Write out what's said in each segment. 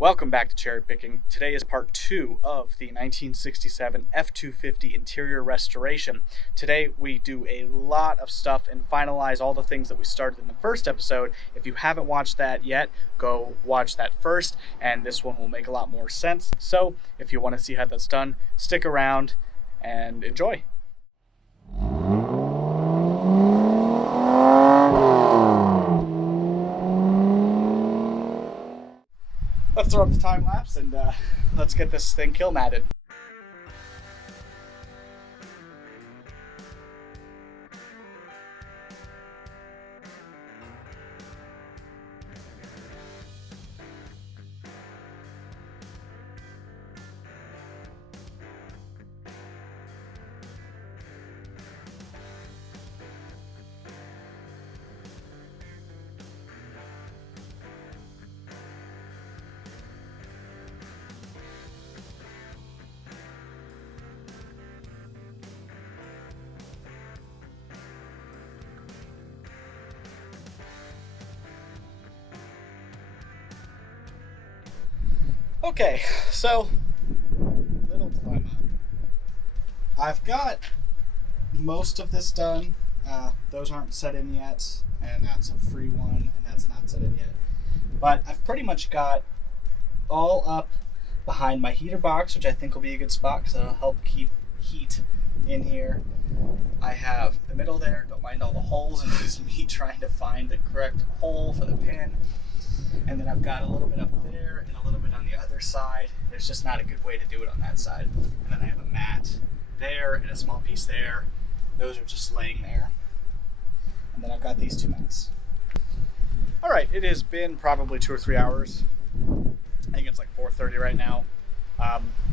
Welcome back to Cherry Picking. Today is part 2 of the 1967 F250 interior restoration. Today we do a lot of stuff and finalize all the things that we started in the first episode. If you haven't watched that yet, go watch that first, and this one will make a lot more sense. So if you want to see how that's done, stick around and enjoy. Let's throw up the time lapse and let's get this thing kill matted. Okay, so, little dilemma. I've got most of this done. Those aren't set in yet, and that's a free one, and that's not set in yet. But I've pretty much got all up behind my heater box, which I think will be a good spot because it'll help keep heat in here. I have the middle there, don't mind all the holes, and it's me trying to find the correct hole for the pin. And then I've got a little bit up there and a little bit on the other side. There's just not a good way to do it on that side. And then I have a mat there and a small piece there. Those are just laying there. And then I've got these two mats. All right, it has been probably 2 or 3 hours. I think it's like 4:30 right now.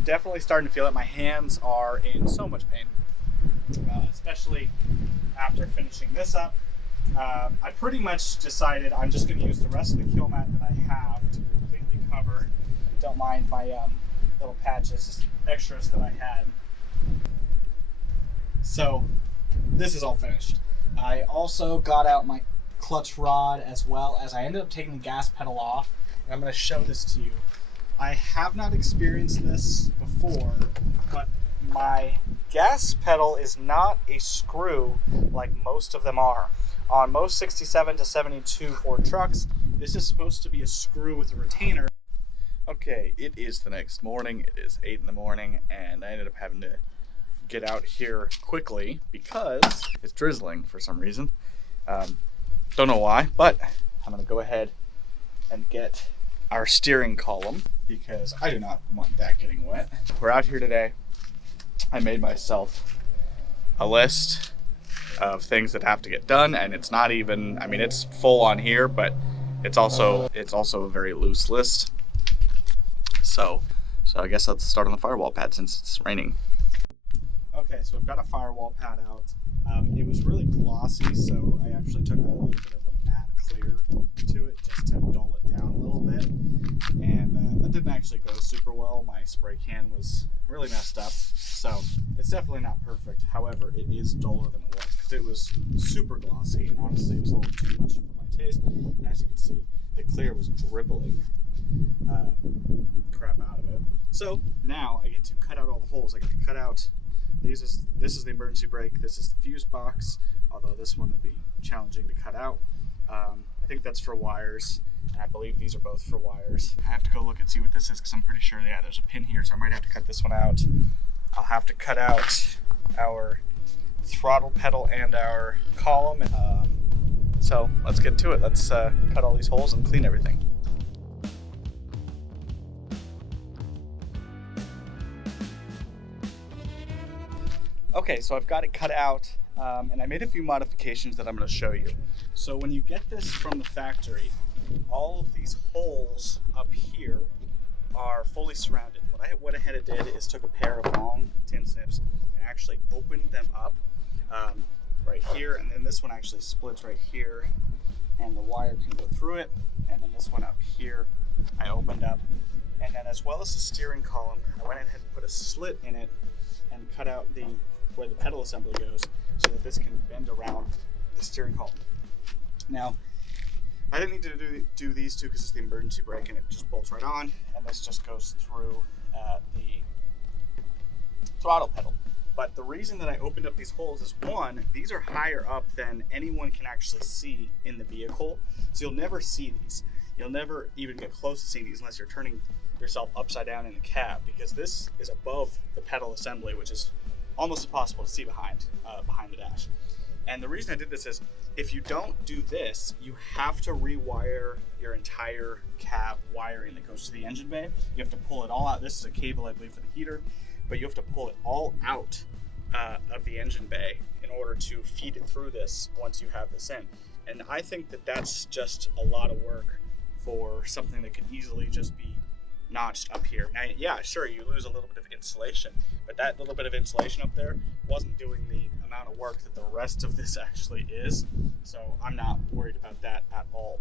Definitely starting to feel it. My hands are in so much pain, especially after finishing this up. I pretty much decided I'm just going to use the rest of the kill mat that I have to completely cover. Don't mind my little patches, extras that I had. So this is all finished. I also got out my clutch rod as well as I ended up taking the gas pedal off, and I'm going to show this to you. I have not experienced this before, but my gas pedal is not a screw like most of them are. On most 67 to 72 Ford trucks, this is supposed to be a screw with a retainer. Okay, it is the next morning. It is 8 in the morning, and I ended up having to get out here quickly because it's drizzling for some reason. Don't know why, but I'm going to go ahead and get our steering column because I do not want that getting wet. We're out here today. I made myself a list of things that have to get done, and it's not even, I mean, it's full on here, but it's also a very loose list. So I guess let's start on the firewall pad since it's raining. Okay, so I've got a firewall pad out. It was really glossy, so I actually took a little bit of a matte clear to it just to dull it down a little bit, and that didn't actually go super well. My spray can was really messed up, so it's definitely not perfect. However, it is duller than it was because it was super glossy, and honestly it was a little too much for my taste. And as you can see, the clear was dribbling crap out of it. So now I get to cut out all the holes. I get to cut out this is the emergency brake, this is the fuse box, although this one will be challenging to cut out. I think that's for wires, and I believe these are both for wires. I have to go look and see what this is because I'm pretty sure, yeah, there's a pin here, so I might have to cut this one out. I'll have to cut out our throttle pedal and our column. So let's get to it. Let's cut all these holes and clean everything. Okay, so I've got it cut out, and I made a few modifications that I'm going to show you. So when you get this from the factory, all of these holes up here are fully surrounded. What I went ahead and did is took a pair of long tin snips and actually opened them up right here, and then this one actually splits right here, and the wire can go through it, and then this one up here I opened up. And then as well as the steering column, I went ahead and put a slit in it and cut out where the pedal assembly goes so that this can bend around the steering column. Now, I didn't need to do these two because it's the emergency brake and it just bolts right on, and this just goes through the throttle pedal. But the reason that I opened up these holes is, one, these are higher up than anyone can actually see in the vehicle, so you'll never see these. You'll never even get close to seeing these unless you're turning yourself upside down in the cab, because this is above the pedal assembly, which is almost impossible to see behind the dash. And the reason I did this is, if you don't do this, you have to rewire your entire cab wiring that goes to the engine bay. You have to pull it all out. This is a cable, I believe, for the heater, but you have to pull it all out of the engine bay in order to feed it through this once you have this in. And I think that that's just a lot of work for something that could easily just be notched up here. Now, yeah, sure, you lose a little bit of insulation, but that little bit of insulation up there wasn't doing the amount of work that the rest of this actually is, so I'm not worried about that at all.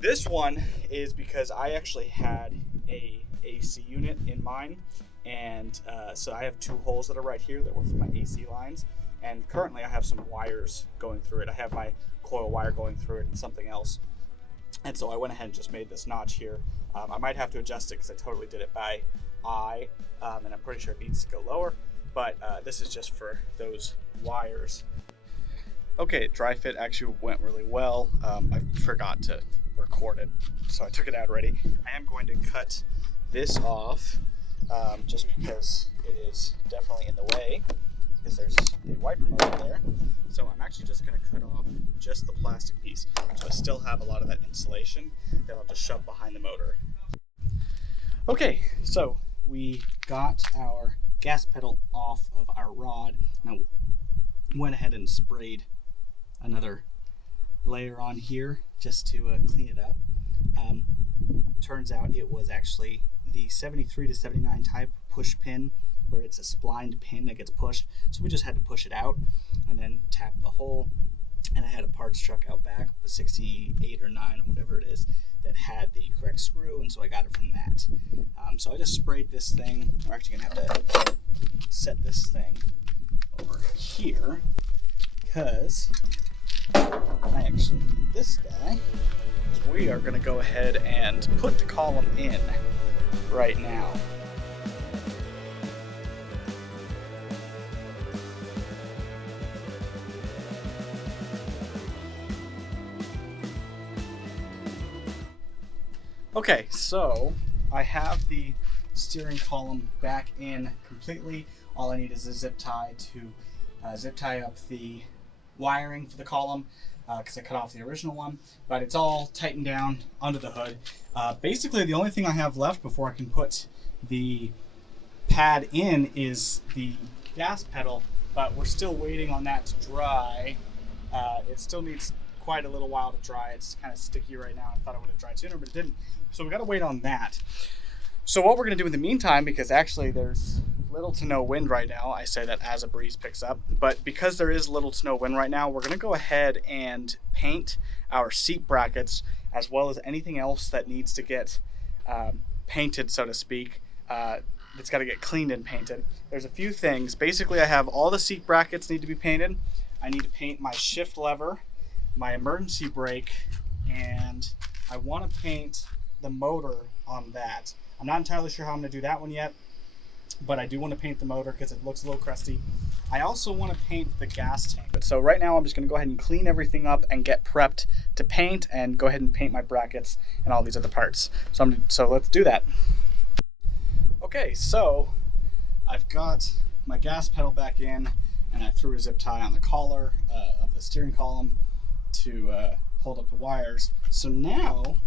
This one is because I actually had a AC unit in mine, and so I have two holes that are right here that were for my AC lines, and currently I have some wires going through it. I have my coil wire going through it and something else, and so I went ahead and just made this notch here. I might have to adjust it because I totally did it by eye, and I'm pretty sure it needs to go lower, but this is just for those wires. Okay, dry fit actually went really well. I forgot to record it, so I took it out already. I am going to cut this off just because it is definitely in the way, because there's a wiper motor there. So I'm actually just going to cut off just the plastic piece, so I still have a lot of that insulation that I'll just shove behind the motor. Okay, so we got our gas pedal off of our rod. Now went ahead and sprayed another layer on here just to clean it up. Turns out it was actually the 73 to 79 type push pin, where it's a splined pin that gets pushed. So we just had to push it out and then tap the hole. And I had a parts truck out back, the 68 or 9 or whatever it is, that had the correct screw, and so I got it from that. So I just sprayed this thing. We're actually gonna have to set this thing over here because I actually need this guy. We are gonna go ahead and put the column in right now. Okay, so I have the steering column back in completely. All I need is a zip tie to zip tie up the wiring for the column, because I cut off the original one, but it's all tightened down under the hood. Basically, the only thing I have left before I can put the pad in is the gas pedal, but we're still waiting on that to dry. It still needs quite a little while to dry. It's kind of sticky right now. I thought it would have dried sooner, but it didn't. So we got to wait on that. So what we're going to do in the meantime, because actually there's little to no wind right now, I say that as a breeze picks up, but because there is little to no wind right now, we're going to go ahead and paint our seat brackets, as well as anything else that needs to get painted, so to speak. It's got to get cleaned and painted. There's a few things. Basically, I have all the seat brackets need to be painted. I need to paint my shift lever, my emergency brake, and I want to paint the motor on that. I'm not entirely sure how I'm going to do that one yet, but I do want to paint the motor because it looks a little crusty. I also want to paint the gas tank. So right now I'm just going to go ahead and clean everything up and get prepped to paint, and go ahead and paint my brackets and all these other parts. So let's do that. Okay, so I've got my gas pedal back in, and I threw a zip tie on the collar of the steering column to hold up the wires. So now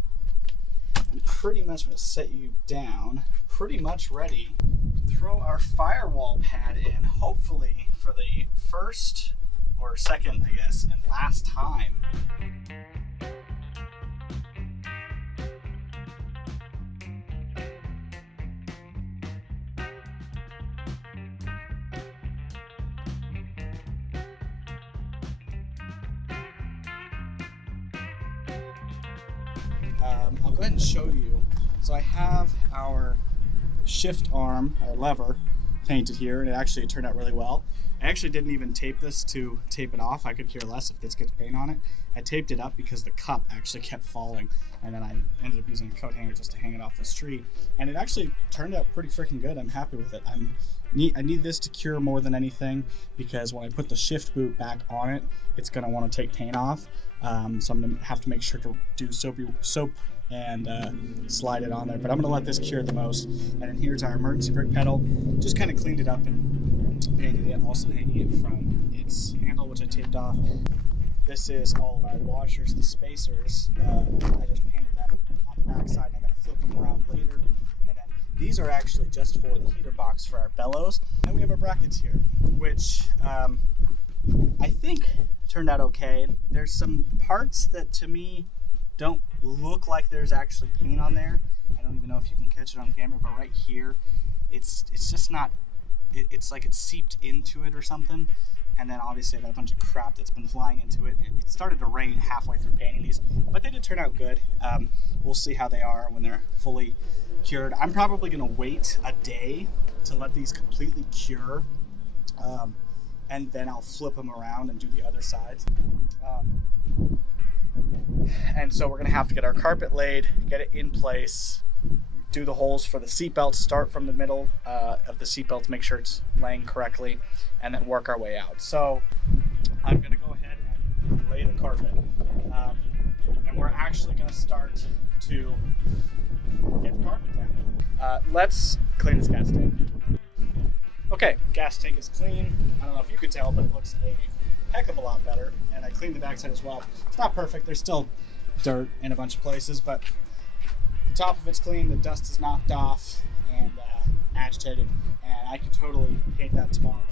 I'm pretty much going to set you down, pretty much ready to throw our firewall pad in, hopefully for the first or second, I guess, and last time. I'll go ahead and show you. So I have our shift arm, our lever, painted here, and it turned out really well. I actually didn't even tape this to tape it off. I could care less if this gets paint on it. I taped it up because the cup actually kept falling, and then I ended up using a coat hanger just to hang it off this tree. And it actually turned out pretty freaking good. I'm happy with it. I need this to cure more than anything, because when I put the shift boot back on it, it's going to want to take paint off. So I'm going to have to make sure to do soap and slide it on there. But I'm going to let this cure the most. And then here's our emergency brake pedal. Just kind of cleaned it up and painted it, also hanging it from its handle, which I taped off. This is all of our washers, the spacers. I just painted them on the back side, and I'm going to flip them around later. And then these are actually just for the heater box for our bellows. And we have our brackets here, which I think turned out okay. There's some parts that to me don't look like there's actually paint on there. I don't even know if you can catch it on camera, but right here, it's just not, it's like it's seeped into it or something. And then obviously I got a bunch of crap that's been flying into it. It started to rain halfway through painting these, but they did turn out good. We'll see how they are when they're fully cured. I'm probably gonna wait a day to let these completely cure. And then I'll flip them around and do the other sides. And so we're gonna have to get our carpet laid, get it in place, do the holes for the seatbelt, start from the middle of the seatbelt to make sure it's laying correctly, and then work our way out. So I'm gonna go ahead and lay the carpet. And we're actually gonna start to get the carpet down. Let's clean this gas tank. Okay, gas tank is clean. I don't know if you could tell, but it looks a heck of a lot better. And I cleaned the backside as well. It's not perfect. There's still dirt in a bunch of places, but the top of it's clean. The dust is knocked off and agitated. And I can totally paint that tomorrow.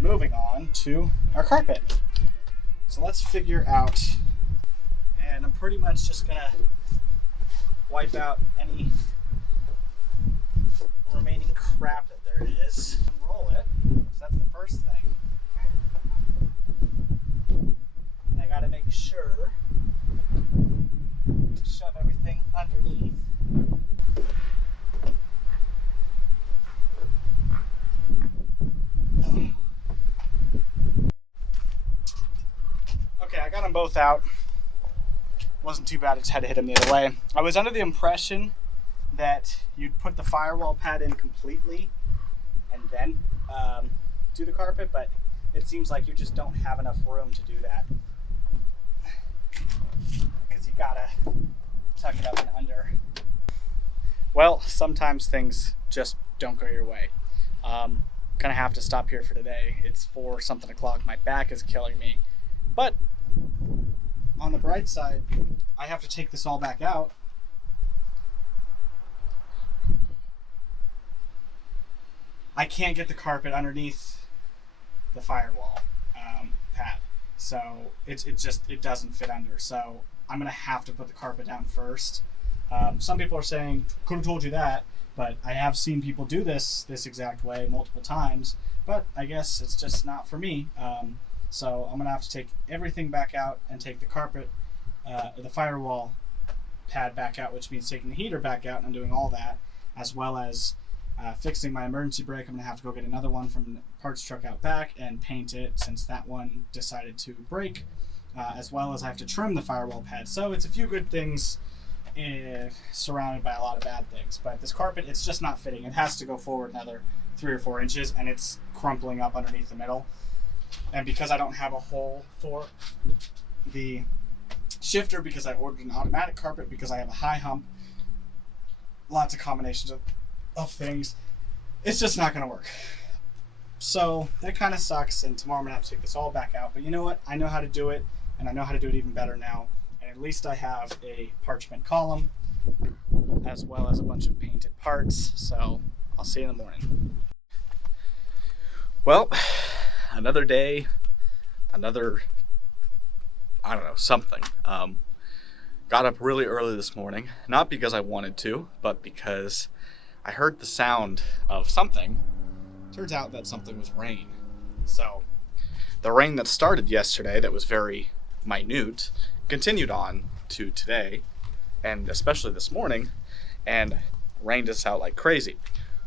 Moving on to our carpet. So let's figure out, and I'm pretty much just gonna wipe out any remaining crap that there is. Roll it. So that's the first thing. And I gotta make sure to shove everything underneath. Okay, I got them both out. Wasn't too bad, I just had to hit them the other way. I was under the impression that you'd put the firewall pad in completely and then do the carpet, but it seems like you just don't have enough room to do that, because you gotta tuck it up and under. Well, sometimes things just don't go your way. Gonna have to stop here for today. It's 4 something o'clock. My back is killing me, but on the bright side, I have to take this all back out. I can't get the carpet underneath the firewall pad, so it doesn't fit under. So I'm gonna have to put the carpet down first. Some people are saying, could have told you that, but I have seen people do this exact way multiple times. But I guess it's just not for me. So I'm gonna have to take everything back out and take the carpet, the firewall pad back out, which means taking the heater back out, and I'm doing all that, as well as fixing my emergency brake. I'm gonna have to go get another one from the parts truck out back and paint it, since that one decided to break, as well as I have to trim the firewall pad. So it's a few good things surrounded by a lot of bad things. But this carpet, it's just not fitting. It has to go forward another 3 or 4 inches, and it's crumpling up underneath the middle. And because I don't have a hole for the shifter, because I ordered an automatic carpet, because I have a high hump, lots of combinations of things, it's just not going to work. So that kind of sucks, and tomorrow I'm going to have to take this all back out. But you know what? I know how to do it, and I know how to do it even better now. And at least I have a parchment column, as well as a bunch of painted parts. So I'll see you in the morning. Well, another day, another, I don't know, something. Got up really early this morning, not because I wanted to, but because I heard the sound of something. Turns out that something was rain. So the rain that started yesterday, that was very minute, continued on to today, and especially this morning, and rained us out like crazy.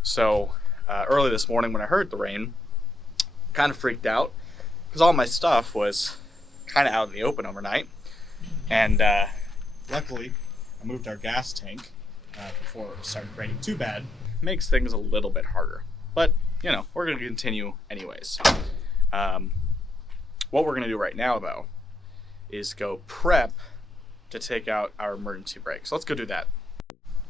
So early this morning when I heard the rain. Kind of freaked out because all my stuff was kind of out in the open overnight. And luckily, I moved our gas tank before it started raining too bad. Makes things a little bit harder. But, you know, we're going to continue anyways. What we're going to do right now, though, is go prep to take out our emergency brake. So let's go do that.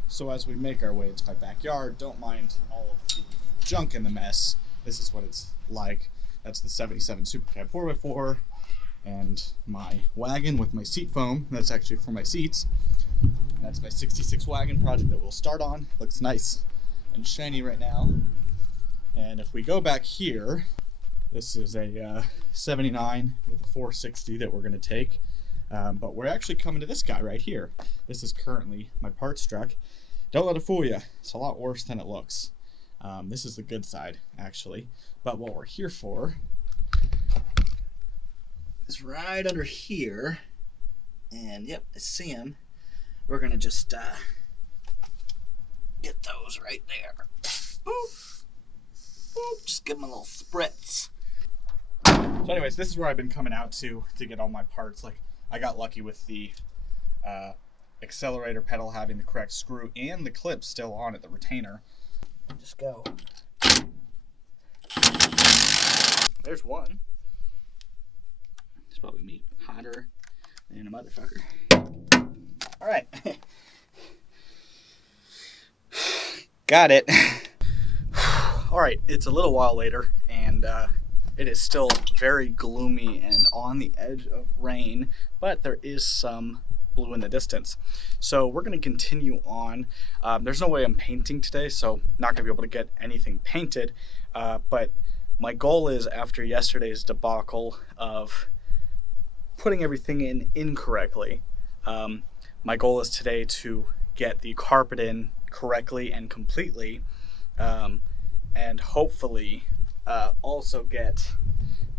So as we make our way into my backyard, don't mind all of the junk in the mess. This is what it's like. That's the 77 SuperCab 4x4 and my wagon with my seat foam. That's actually for my seats. And that's my 66 wagon project that we'll start on. Looks nice and shiny right now. And if we go back here, this is a 79 with a 460 that we're going to take. But we're actually coming to this guy right here. This is currently my parts truck. Don't let it fool you. It's a lot worse than it looks. This is the good side, actually. But what we're here for is right under here. And yep, I see him. We're going to just get those right there. Boop. Boop. Just give them a little spritz. So anyways, this is where I've been coming out to get all my parts. Like, I got lucky with the accelerator pedal having the correct screw and the clip still on it, the retainer. Just go. There's one. It's probably gonna be hotter than a motherfucker. All right. Got it. All right, it's a little while later, and it is still very gloomy and on the edge of rain, but there is some blue in the distance. So we're going to continue on. There's no way I'm painting today, so not going to be able to get anything painted. But my goal is, after yesterday's debacle of putting everything in incorrectly, my goal is today to get the carpet in correctly and completely, and hopefully also get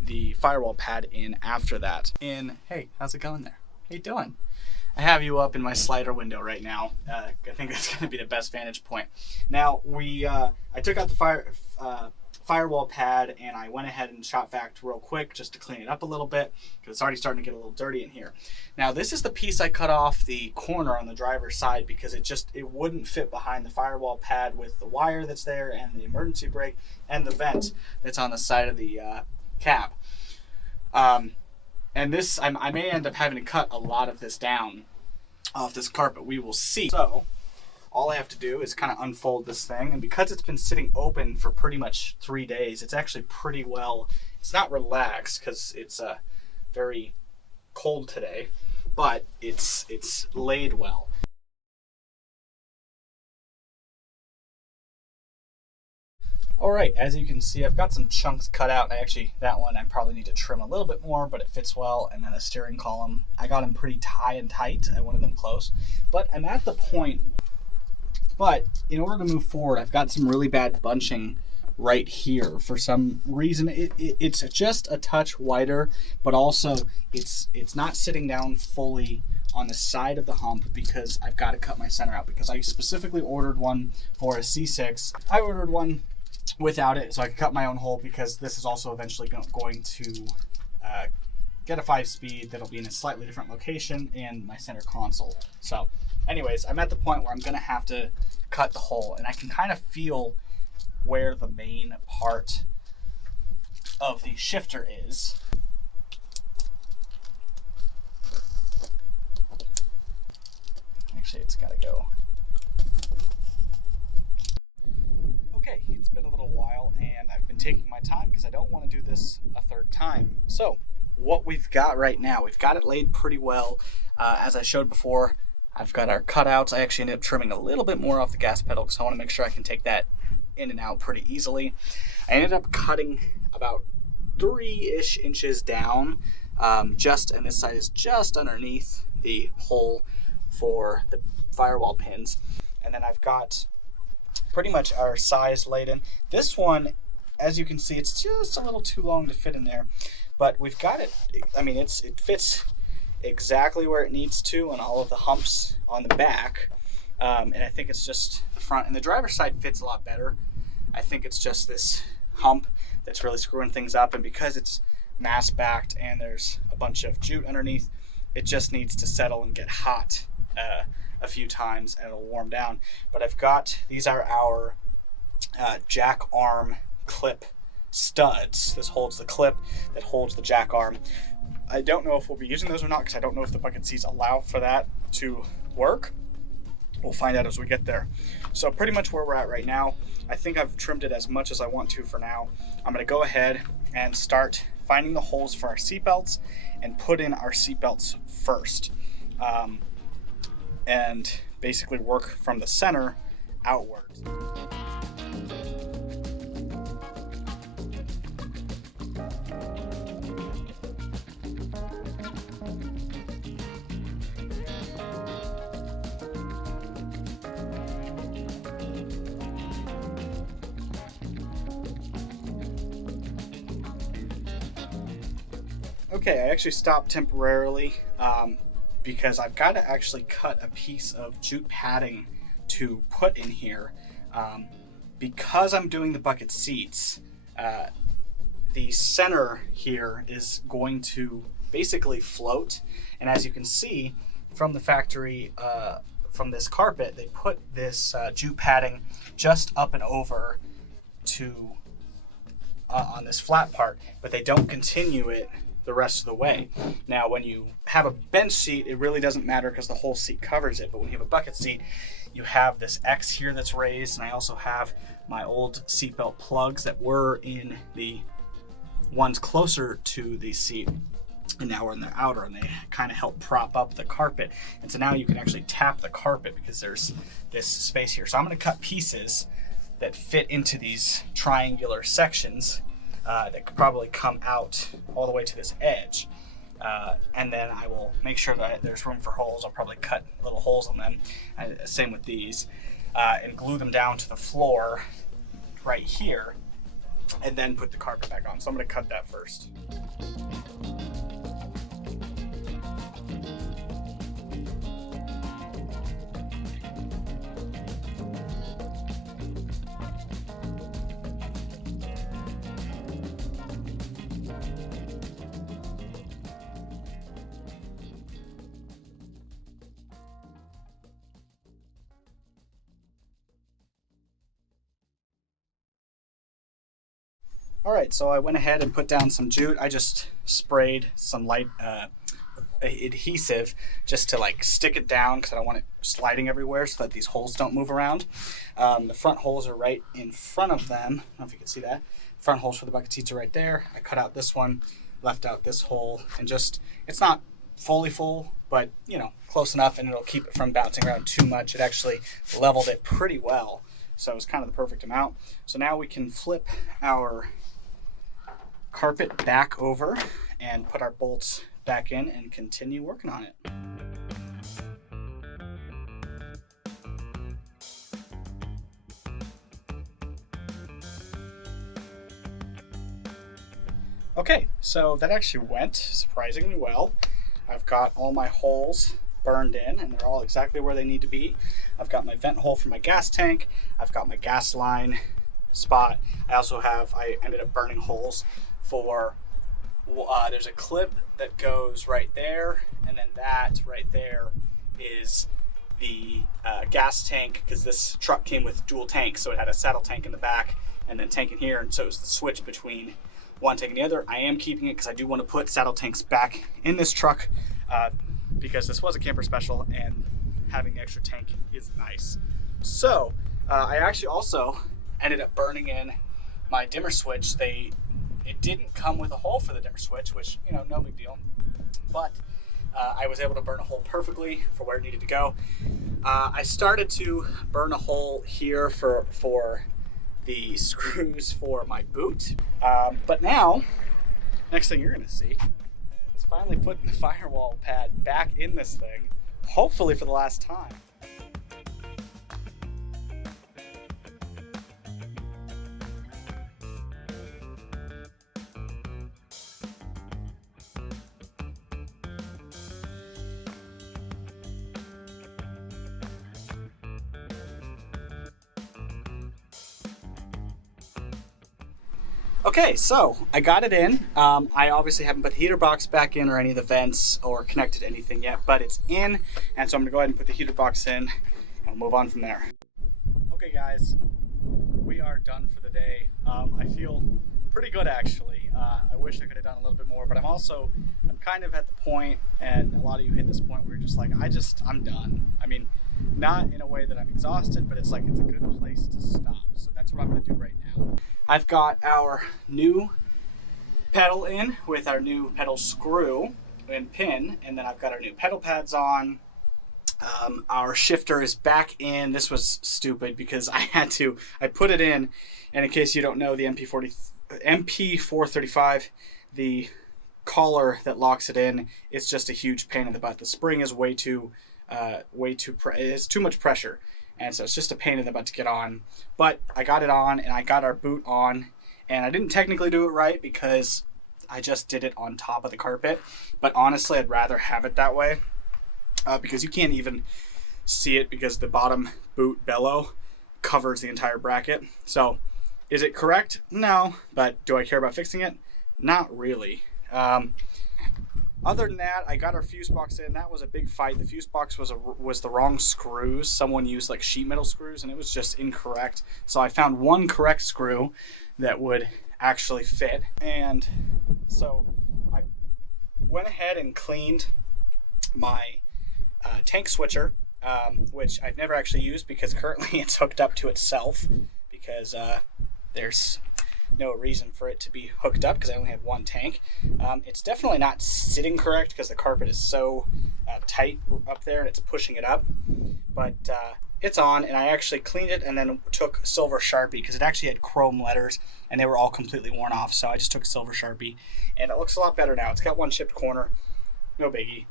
the firewall pad in after that. And hey, how's it going there? How you doing? I have you up in my slider window right now. I think that's going to be the best vantage point. Now, I took out the firewall pad, and I went ahead and shop vac real quick just to clean it up a little bit because it's already starting to get a little dirty in here. Now, this is the piece I cut off the corner on the driver's side because it wouldn't fit behind the firewall pad with the wire that's there and the emergency brake and the vent that's on the side of the cab. And this, I may end up having to cut a lot of this down off this carpet. We will see. So all I have to do is kind of unfold this thing. And because it's been sitting open for pretty much 3 days, it's actually pretty well, it's not relaxed because it's very cold today, but it's laid well. All right, as you can see, I've got some chunks cut out, and actually that one I probably need to trim a little bit more, but it fits well. And then the steering column, I got them pretty high and tight. I wanted them close, but I'm at the point. But in order to move forward, I've got some really bad bunching right here. For some reason, it's just a touch wider, but also it's not sitting down fully on the side of the hump because I've got to cut my center out because I specifically ordered one for a C6. I ordered one without it so I could cut my own hole because this is also eventually going to get a 5-speed that'll be in a slightly different location in my center console. So anyways, I'm at the point where I'm going to have to cut the hole, and I can kind of feel where the main part of the shifter is. Actually, it's got to go. Okay, it's been a little while, and I've been taking my time because I don't want to do this a third time. So what we've got right now, we've got it laid pretty well. As I showed before, I've got our cutouts. I actually ended up trimming a little bit more off the gas pedal because I want to make sure I can take that in and out pretty easily. I ended up cutting about 3-ish inches down, and this side is just underneath the hole for the firewall pins. And then I've got pretty much our size laid in. This one, as you can see, it's just a little too long to fit in there, but we've got it. I mean, it fits exactly where it needs to on all of the humps on the back, and I think it's just the front. And the driver's side fits a lot better. I think it's just this hump that's really screwing things up, and because it's mass backed and there's a bunch of jute underneath, it just needs to settle and get hot a few times and it'll warm down. But I've got, these are our jack arm clip studs. This holds the clip that holds the jack arm. I don't know if we'll be using those or not, because I don't know if the bucket seats allow for that to work. We'll find out as we get there. So pretty much where we're at right now, I think I've trimmed it as much as I want to for now. I'm gonna go ahead and start finding the holes for our seatbelts and put in our seatbelts first. And basically work from the center outwards. Okay, I actually stopped temporarily because I've got to actually cut a piece of jute padding to put in here. Because I'm doing the bucket seats, the center here is going to basically float. And as you can see from the factory, from this carpet, they put this jute padding just up and over to on this flat part, but they don't continue it the rest of the way. Now, when you have a bench seat, it really doesn't matter because the whole seat covers it. But when you have a bucket seat, you have this X here that's raised, and I also have my old seatbelt plugs that were in the ones closer to the seat, and now we're in the outer, and they kind of help prop up the carpet. And so now you can actually tap the carpet because there's this space here. So I'm going to cut pieces that fit into these triangular sections that could probably come out all the way to this edge. And then I will make sure that there's room for holes. I'll probably cut little holes on them, same with these, and glue them down to the floor right here, and then put the carpet back on. So I'm going to cut that first. All right, so I went ahead and put down some jute. I just sprayed some light adhesive just to like stick it down because I don't want it sliding everywhere so that these holes don't move around. The front holes are right in front of them. I don't know if you can see that. Front holes for the bucket seats are right there. I cut out this one, left out this hole, and just, it's not fully full, but you know, close enough, and it'll keep it from bouncing around too much. It actually leveled it pretty well, so it's kind of the perfect amount. So now we can flip our carpet back over and put our bolts back in and continue working on it. Okay, so that actually went surprisingly well. I've got all my holes burned in and they're all exactly where they need to be. I've got my vent hole for my gas tank. I've got my gas line spot. I ended up burning holes for, there's a clip that goes right there, and then that right there is the gas tank, because this truck came with dual tanks, so it had a saddle tank in the back and then tank in here, and so it was the switch between one tank and the other. I am keeping it because I do want to put saddle tanks back in this truck because this was a camper special and having the extra tank is nice. So I actually also ended up burning in my dimmer switch. It didn't come with a hole for the dimmer switch, which, you know, no big deal, but I was able to burn a hole perfectly for where it needed to go. I started to burn a hole here for the screws for my boot, but now, next thing you're gonna see is finally putting the firewall pad back in this thing, hopefully for the last time. Okay, so I got it in. I obviously haven't put the heater box back in or any of the vents or connected anything yet, but it's in. And so I'm gonna go ahead and put the heater box in and move on from there. Okay guys, we are done for the day. I feel pretty good actually. I wish I could have done a little bit more, but I'm kind of at the point, and a lot of you hit this point where you're just like, I'm done. I mean, not in a way that I'm exhausted, but it's like, it's a good place to stop. So that's what I'm gonna do right now. I've got our new pedal in with our new pedal screw and pin, and then I've got our new pedal pads on. Our shifter is back in. This was stupid because I put it in, and in case you don't know, the MP435, the collar that locks it in, it's just a huge pain in the butt. The spring is it's too much pressure, and so it's just a pain in the butt to get on. But I got it on, and I got our boot on, and I didn't technically do it right because I just did it on top of the carpet. But honestly, I'd rather have it that way. Because you can't even see it because the bottom boot bellow covers the entire bracket. So is it correct? No. But do I care about fixing it? Not really. Other than that, I got our fuse box in. That was a big fight. The fuse box was the wrong screws. Someone used like sheet metal screws, and it was just incorrect. So I found one correct screw that would actually fit. And so I went ahead and cleaned my tank switcher, which I've never actually used because currently it's hooked up to itself because there's no reason for it to be hooked up because I only have one tank. It's definitely not sitting correct because the carpet is so tight up there and it's pushing it up, but it's on, and I actually cleaned it and then took silver Sharpie because it actually had chrome letters and they were all completely worn off, so I just took silver Sharpie and it looks a lot better now. It's got one chipped corner, no biggie.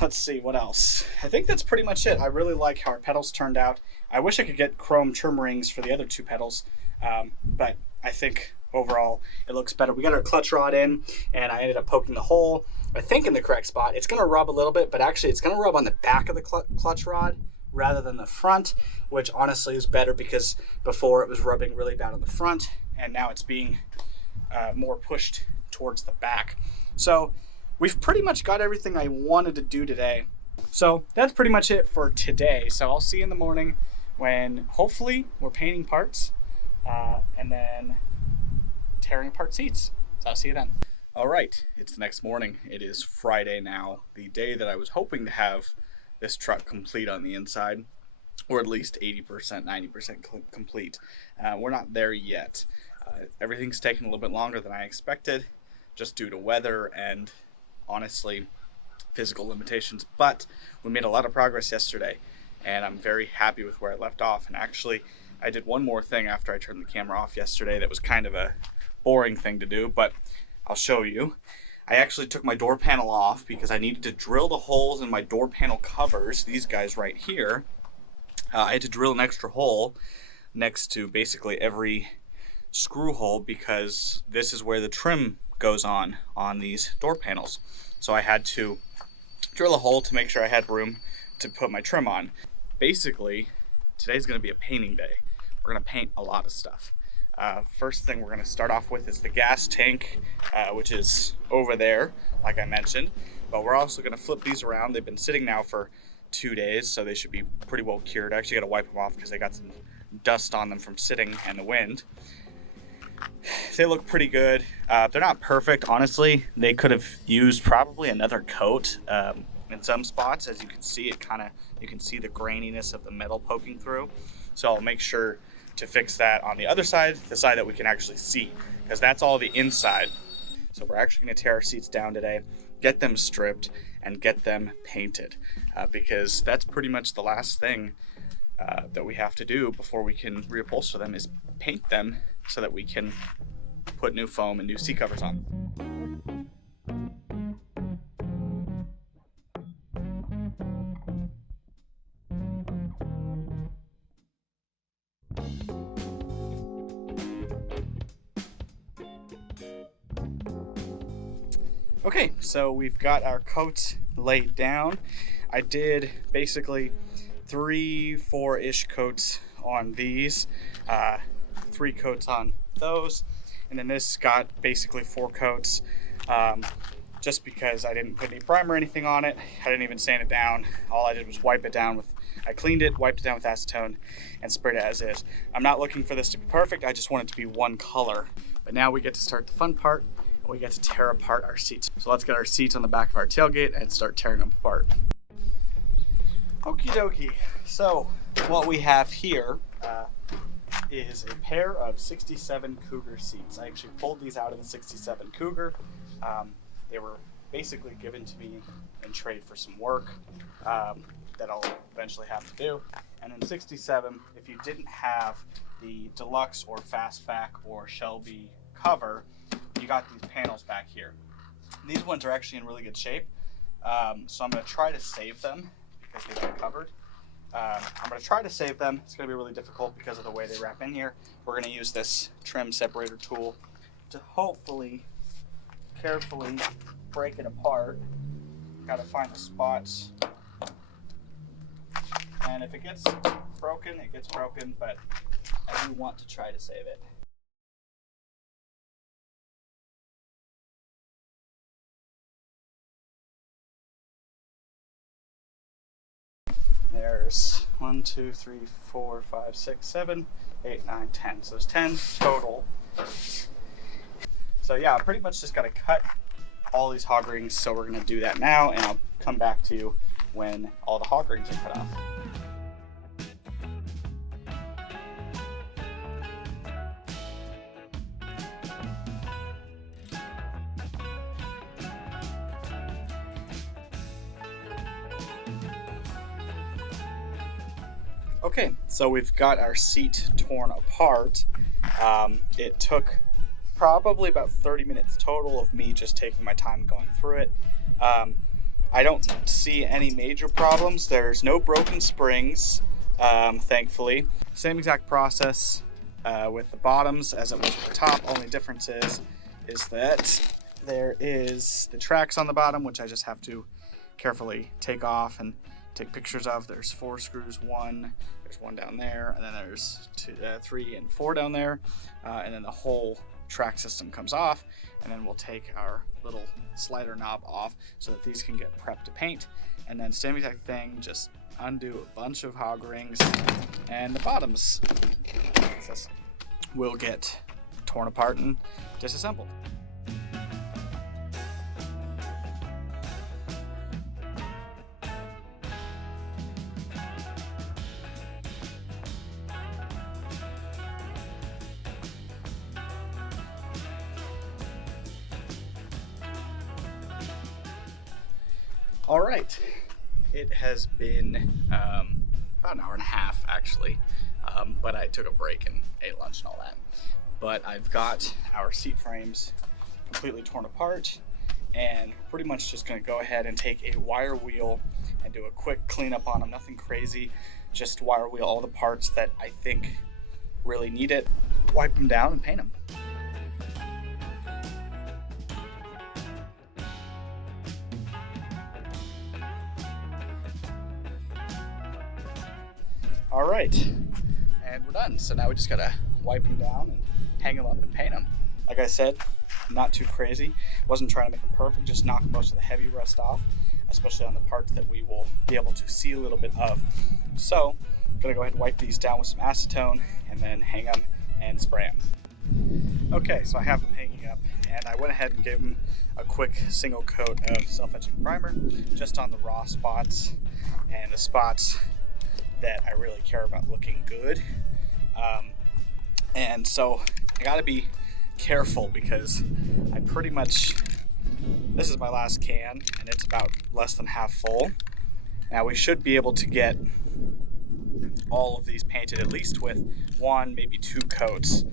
Let's see what else. I think that's pretty much it. I really like how our pedals turned out. I wish I could get chrome trim rings for the other two pedals, but I think overall it looks better. We got our clutch rod in, and I ended up poking the hole, I think in the correct spot. It's going to rub a little bit, but actually it's going to rub on the back of the clutch rod rather than the front, which honestly is better because before it was rubbing really bad on the front, and now it's being more pushed towards the back. So we've pretty much got everything I wanted to do today. So that's pretty much it for today. So I'll see you in the morning when hopefully we're painting parts and then tearing apart seats. So I'll see you then. All right, it's the next morning. It is Friday now, the day that I was hoping to have this truck complete on the inside, or at least 80%, 90% complete. We're not there yet. Everything's taking a little bit longer than I expected, just due to weather and honestly physical limitations, but we made a lot of progress yesterday and I'm very happy with where I left off. And actually I did one more thing after I turned the camera off yesterday that was kind of a boring thing to do, but I'll show you. I actually took my door panel off because I needed to drill the holes in my door panel covers, these guys right here. I had to drill an extra hole next to basically every screw hole because this is where the trim goes on these door panels. So I had to drill a hole to make sure I had room to put my trim on. Basically, today's going to be a painting day. We're going to paint a lot of stuff. First thing we're going to start off with is the gas tank, which is over there, like I mentioned. But we're also going to flip these around. They've been sitting now for 2 days, so they should be pretty well cured. I actually got to wipe them off because they got some dust on them from sitting and the wind. They look pretty good. They're not perfect, honestly. They could have used probably another coat in some spots. As you can see, you can see the graininess of the metal poking through. So I'll make sure to fix that on the other side, the side that we can actually see, because that's all the inside. So we're actually going to tear our seats down today, get them stripped, and get them painted, because that's pretty much the last thing that we have to do before we can reupholster them is paint them so that we can put new foam and new seat covers on. Okay, so we've got our coats laid down. I did basically 3-4-ish coats on these, 3 coats on those, And then this got basically 4 coats, just because I didn't put any primer or anything on it. I didn't even sand it down. All I did was wipe it down with, I cleaned it, wiped it down with acetone, and sprayed it as is. I'm not looking for this to be perfect, I just want it to be one color. But now we get to start the fun part, and we get to tear apart our seats. So let's get our seats on the back of our tailgate and start tearing them apart. Okie dokie. So what we have here is a pair of 67 Cougar seats. I actually pulled these out of the 67 Cougar. They were basically given to me in trade for some work that I'll eventually have to do. And in 67, if you didn't have the deluxe or fastback or Shelby cover, you got these panels back here. And these ones are actually in really good shape. So I'm going to try to save them because they've been covered. I'm going to try to save them. It's going to be really difficult because of the way they wrap in here. We're going to use this trim separator tool to hopefully carefully break it apart. Got to find the spots. And if it gets broken, it gets broken, but I do want to try to save it. There's 1, 2, 3, 4, 5, 6, 7, 8, 9, 10. So there's 10 total. So yeah, I pretty much just got to cut all these hog rings. So we're going to do that now, and I'll come back to you when all the hog rings are cut off. Okay, so we've got our seat torn apart. It took probably about 30 minutes total of me just taking my time going through it. I don't see any major problems. There's no broken springs, thankfully. Same exact process with the bottoms as it was with the top. Only difference is that there is the tracks on the bottom, which I just have to carefully take off and take pictures of. There's 4 screws, there's 1 down there, and then there's 2, 3 and 4 down there, and then the whole track system comes off, and then we'll take our little slider knob off so that these can get prepped to paint. And then same exact thing, just undo a bunch of hog rings, and the bottoms will get torn apart and disassembled. All right, it has been about an hour and a half actually, but I took a break and ate lunch and all that. But I've got our seat frames completely torn apart, and pretty much just gonna go ahead and take a wire wheel and do a quick cleanup on them. Nothing crazy, just wire wheel all the parts that I think really need it, wipe them down and paint them. All right, and we're done. So now we just gotta wipe them down and hang them up and paint them. Like I said, not too crazy. Wasn't trying to make them perfect, just knock most of the heavy rust off, especially on the parts that we will be able to see a little bit of. So I'm gonna go ahead and wipe these down with some acetone and then hang them and spray them. Okay, so I have them hanging up, and I went ahead and gave them a quick single coat of self-etching primer just on the raw spots and the spots that I really care about looking good. And so I gotta be careful because I pretty much, this is my last can and it's about less than half full. Now we should be able to get all of these painted at least with 1, maybe 2 coats.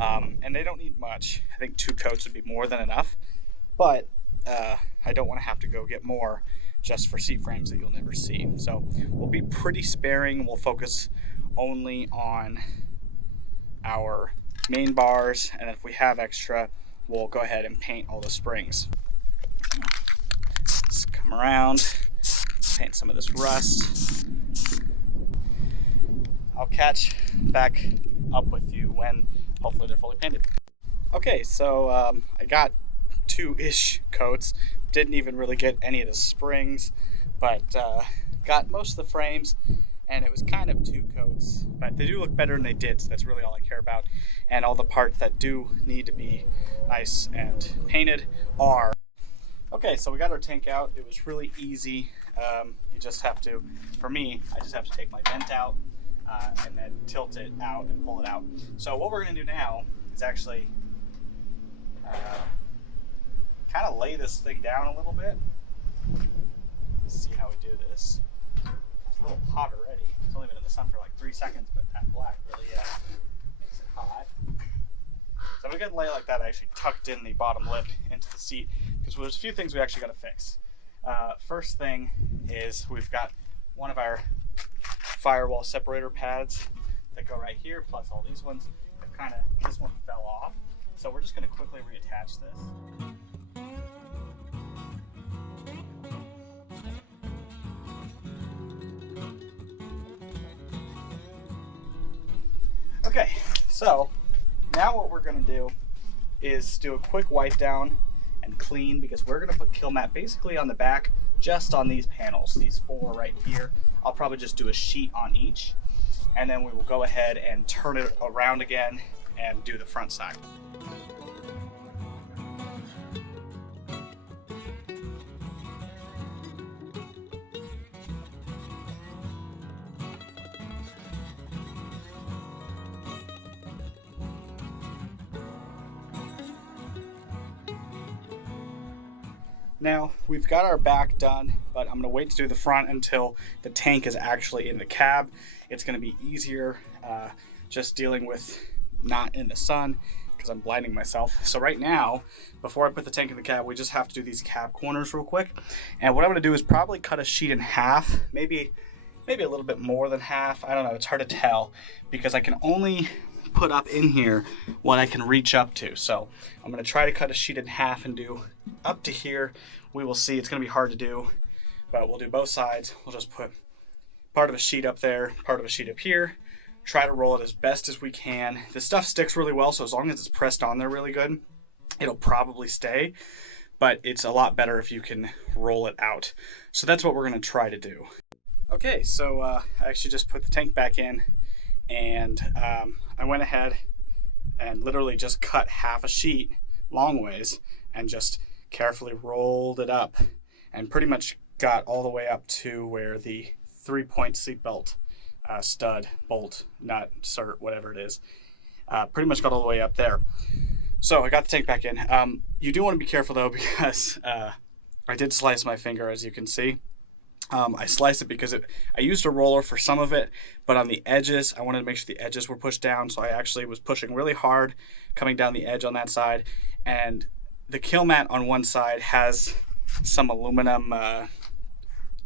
And they don't need much. I think 2 coats would be more than enough, but I don't want to have to go get more just for seat frames that you'll never see. So we'll be pretty sparing. We'll focus only on our main bars, and if we have extra, we'll go ahead and paint all the springs. Let's come around, paint some of this rust. I'll catch back up with you when hopefully they're fully painted. Okay, so I got two-ish coats. Didn't even really get any of the springs, but got most of the frames, and it was kind of two coats. But they do look better than they did, so that's really all I care about. And all the parts that do need to be nice and painted are. Okay, so we got our tank out. It was really easy. You just have to, for me, I just have to take my vent out and then tilt it out and pull it out. So what we're going to do now is actually kind of lay this thing down a little bit. Let's see how we do this. It's a little hot already. It's only been in the sun for like 3 seconds, but that black really makes it hot. So I'm going to lay it like that. I actually tucked in the bottom lip into the seat because there's a few things we actually got to fix. First thing is we've got one of our firewall separator pads that go right here, plus all these ones. This one fell off. So we're just going to quickly reattach this. Okay, so now what we're going to do is do a quick wipe down and clean, because we're going to put kill mat basically on the back, just on these panels, these 4 right here. I'll probably just do a sheet on each, and then we will go ahead and turn it around again and do the front side. Now we've got our back done, but I'm going to wait to do the front until the tank is actually in the cab. It's going to be easier just dealing with not in the sun because I'm blinding myself. So right now, before I put the tank in the cab, we just have to do these cab corners real quick. And what I'm going to do is probably cut a sheet in half, maybe a little bit more than half. I don't know, it's hard to tell because I can only put up in here what I can reach up to. So I'm going to try to cut a sheet in half and do up to here. We will see. It's going to be hard to do, but we'll do both sides. We'll just put part of a sheet up there, part of a sheet up here. Try to roll it as best as we can. This stuff sticks really well, so as long as it's pressed on there really good, it'll probably stay, but it's a lot better if you can roll it out. So that's what we're going to try to do. Okay, so I actually just put the tank back in, and I went ahead and literally just cut half a sheet long ways and just carefully rolled it up and pretty much got all the way up to where the 3-point seatbelt stud, bolt, nut, cert, whatever it is, pretty much got all the way up there. So I got the tank back in. You do want to be careful though, because I did slice my finger, as you can see. I sliced it because I used a roller for some of it, but on the edges, I wanted to make sure the edges were pushed down, so I actually was pushing really hard coming down the edge on that side. And the kill mat on one side has some aluminum,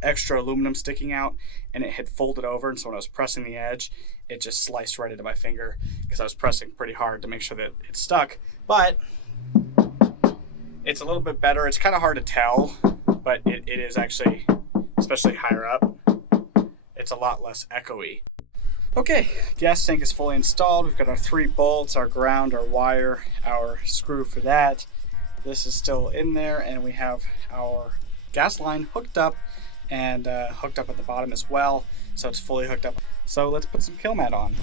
extra aluminum sticking out, and it had folded over, and so when I was pressing the edge, it just sliced right into my finger because I was pressing pretty hard to make sure that it stuck. But it's a little bit better. It's kind of hard to tell, but it is actually, especially higher up, it's a lot less echoey. Okay, gas tank is fully installed. We've got our 3 bolts, our ground, our wire, our screw for that. This is still in there, and we have our gas line hooked up and hooked up at the bottom as well, so it's fully hooked up. So let's put some kill mat on.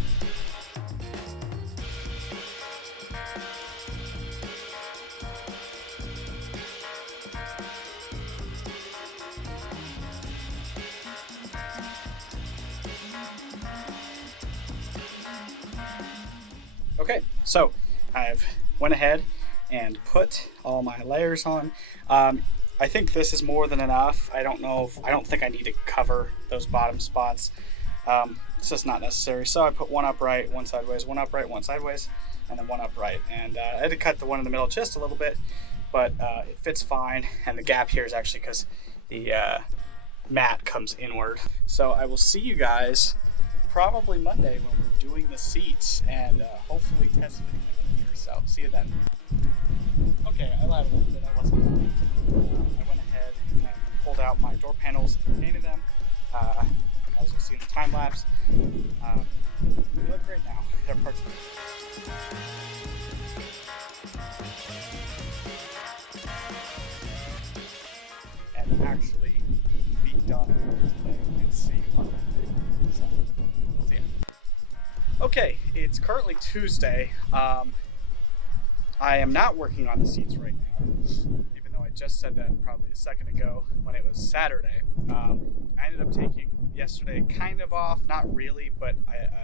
Okay, so I've went ahead and put all my layers on. I think this is more than enough. I don't think I need to cover those bottom spots. It's just not necessary. So I put one upright, one sideways, one upright, one sideways, and then one upright. And I had to cut the one in the middle just a little bit, but it fits fine. And the gap here is actually because the mat comes inward. So I will see you guys probably Monday when we're doing the seats and hopefully test fitting them in here. So see you then. Okay, I lied a little bit. I wasn't. I went ahead and pulled out my door panels and painted them. As you'll see in the time lapse, they look great now. They're perfect. currently Tuesday. I am not working on the seats right now, even though I just said that probably a second ago when it was Saturday. I ended up taking yesterday kind of off, not really, but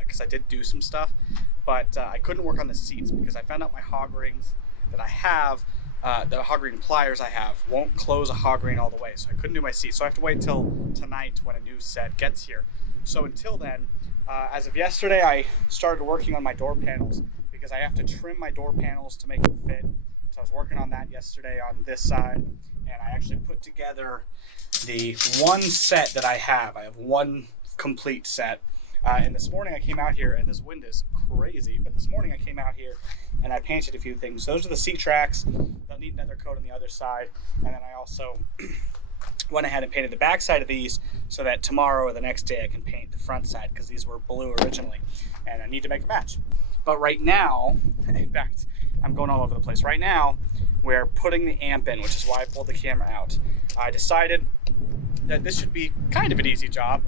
because I did do some stuff, but I couldn't work on the seats because I found out my hog rings that I have, the hog ring pliers I have, won't close a hog ring all the way, so I couldn't do my seats. So I have to wait till tonight when a new set gets here. So until then, as of yesterday, I started working on my door panels because I have to trim my door panels to make them fit. So I was working on that yesterday on this side, and I actually put together the one set that I have. I have one complete set. And this morning I came out here, and this wind is crazy, but this morning I came out here and I painted a few things. Those are the seat tracks. They'll need another coat on the other side. And then I also went ahead and painted the back side of these so that tomorrow or the next day I can paint the front side because these were blue originally and I need to make a match. But right now, in fact, I'm going all over the place. Right now, we're putting the amp in, which is why I pulled the camera out. I decided that this should be kind of an easy job.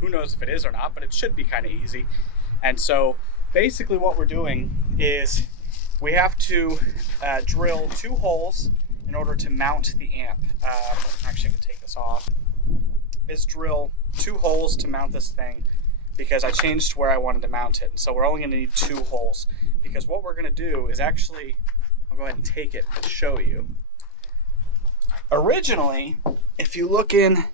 Who knows if it is or not, but it should be kind of easy. And so basically what we're doing is we have to drill 2 holes in order to mount the amp. Actually, I can take this off. Is drill 2 holes to mount this thing because I changed where I wanted to mount it. So we're only going to need 2 holes because what we're going to do is actually, I'll go ahead and take it and show you. Originally, if you look in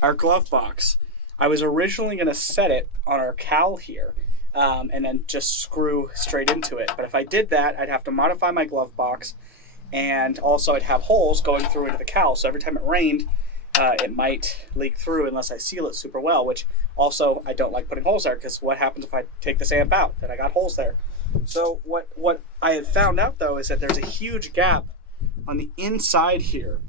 our glove box, I was originally going to set it on our cowl here and then just screw straight into it. But if I did that, I'd have to modify my glove box, and also I'd have holes going through into the cowl. So every time it rained, it might leak through unless I seal it super well, which also I don't like putting holes there because what happens if I take this amp out? Then I got holes there. So what I had found out though is that there's a huge gap on the inside here.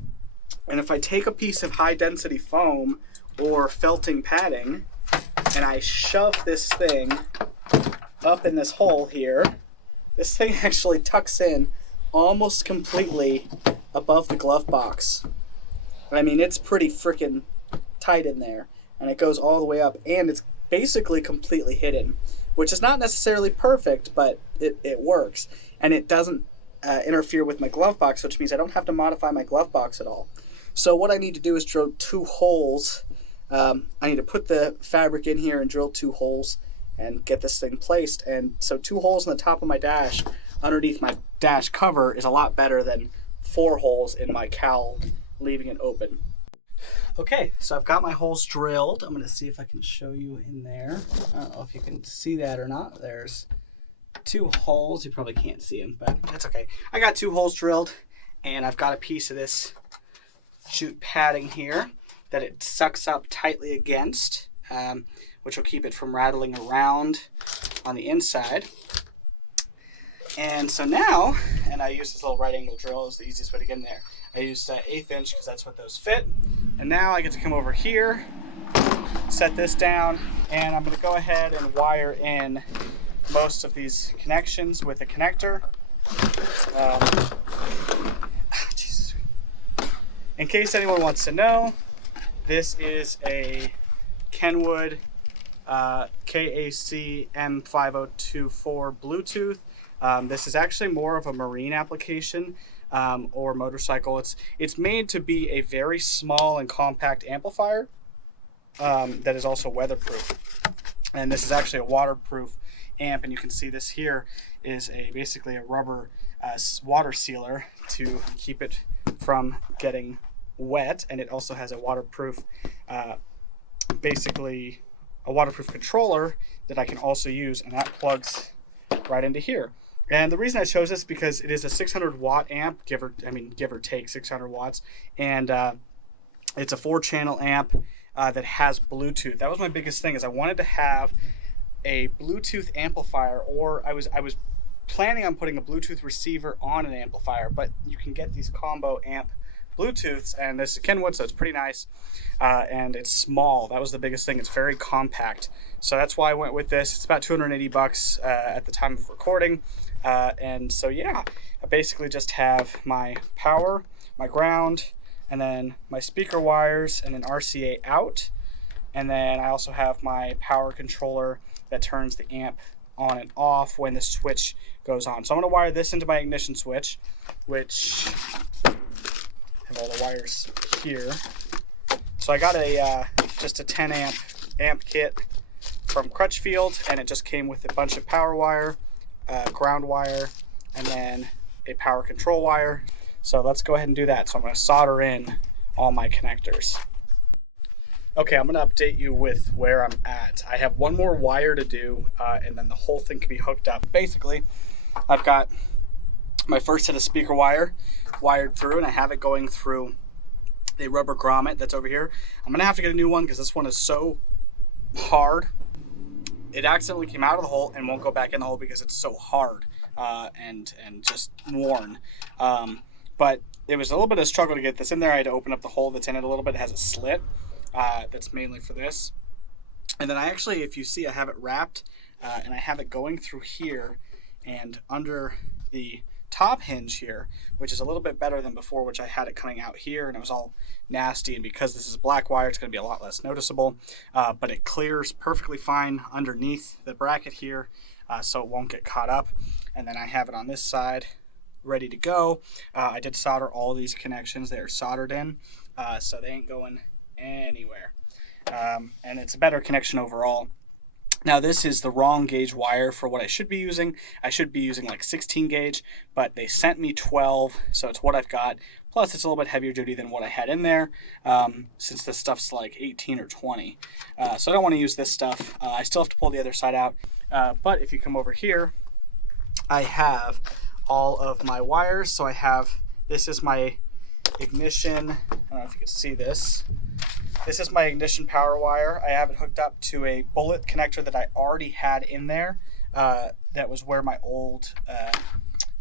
And if I take a piece of high density foam or felting padding and I shove this thing up in this hole here, this thing actually tucks in almost completely above the glove box. I mean, it's pretty freaking tight in there, and it goes all the way up, and it's basically completely hidden, which is not necessarily perfect, but it works, and it doesn't interfere with my glove box, which means I don't have to modify my glove box at all. So what I need to do is drill 2 holes. I need to put the fabric in here and drill 2 holes and get this thing placed. And so 2 holes in the top of my dash underneath my dash cover is a lot better than 4 holes in my cowl, leaving it open. Okay, so I've got my holes drilled. I'm going to see if I can show you in there. I don't know if you can see that or not. There's 2 holes. You probably can't see them, but that's okay. I got 2 holes drilled, and I've got a piece of this jute padding here that it sucks up tightly against, which will keep it from rattling around on the inside. And so now, and I use this little right angle drill is the easiest way to get in there. I used 1/8 inch because that's what those fit. And now I get to come over here, set this down, and I'm going to go ahead and wire in most of these connections with a connector. Jesus. In case anyone wants to know, this is a Kenwood KAC M5024 Bluetooth. This is actually more of a marine application or motorcycle. It's made to be a very small and compact amplifier that is also weatherproof. And this is actually a waterproof amp, and you can see this here is basically a rubber water sealer to keep it from getting wet, and it also has a waterproof basically a waterproof controller that I can also use, and that plugs right into here. And the reason I chose this is because it is a 600 watt amp, give or take 600 watts, and it's a 4-channel amp that has Bluetooth. That was my biggest thing, is I wanted to have a Bluetooth amplifier, or I was planning on putting a Bluetooth receiver on an amplifier, but you can get these combo amp Bluetooths, and this is Kenwood, so it's pretty nice, and it's small. That was the biggest thing. It's very compact, so that's why I went with this. It's about $280 at the time of recording, and so yeah, I basically just have my power, my ground, and then my speaker wires, and an RCA out, and then I also have my power controller that turns the amp on and off when the switch goes on. So I'm going to wire this into my ignition switch, which have all the wires here. So I got a just a 10 amp kit from Crutchfield, and it just came with a bunch of power wire, ground wire, and then a power control wire. So let's go ahead and do that. So I'm going to solder in all my connectors. Okay, I'm going to update you with where I'm at. I have one more wire to do, and then the whole thing can be hooked up. Basically, I've got my first set of speaker wire wired through, and I have it going through a rubber grommet that's over here. I'm going to have to get a new one because this one is so hard. It accidentally came out of the hole and won't go back in the hole because it's so hard and just worn. But it was a little bit of a struggle to get this in there. I had to open up the hole that's in it a little bit. It has a slit. That's mainly for this. And then I actually, if you see, I have it wrapped and I have it going through here and under the top hinge here, which is a little bit better than before, which I had it coming out here and it was all nasty. And because this is black wire, it's going to be a lot less noticeable, but it clears perfectly fine underneath the bracket here, so it won't get caught up. And then I have it on this side ready to go. I did solder all these connections. They are soldered in, so they ain't going anywhere, and it's a better connection overall. Now this is the wrong gauge wire for what I should be using. I should be using like 16 gauge, but they sent me 12, so it's what I've got. Plus it's a little bit heavier duty than what I had in there, since this stuff's like 18 or 20. So I don't want to use this stuff. I still have to pull the other side out, but if you come over here, I have all of my wires. So I have, this is my ignition, I don't know if you can see this. This is my ignition power wire. I have it hooked up to a bullet connector that I already had in there. That was where my old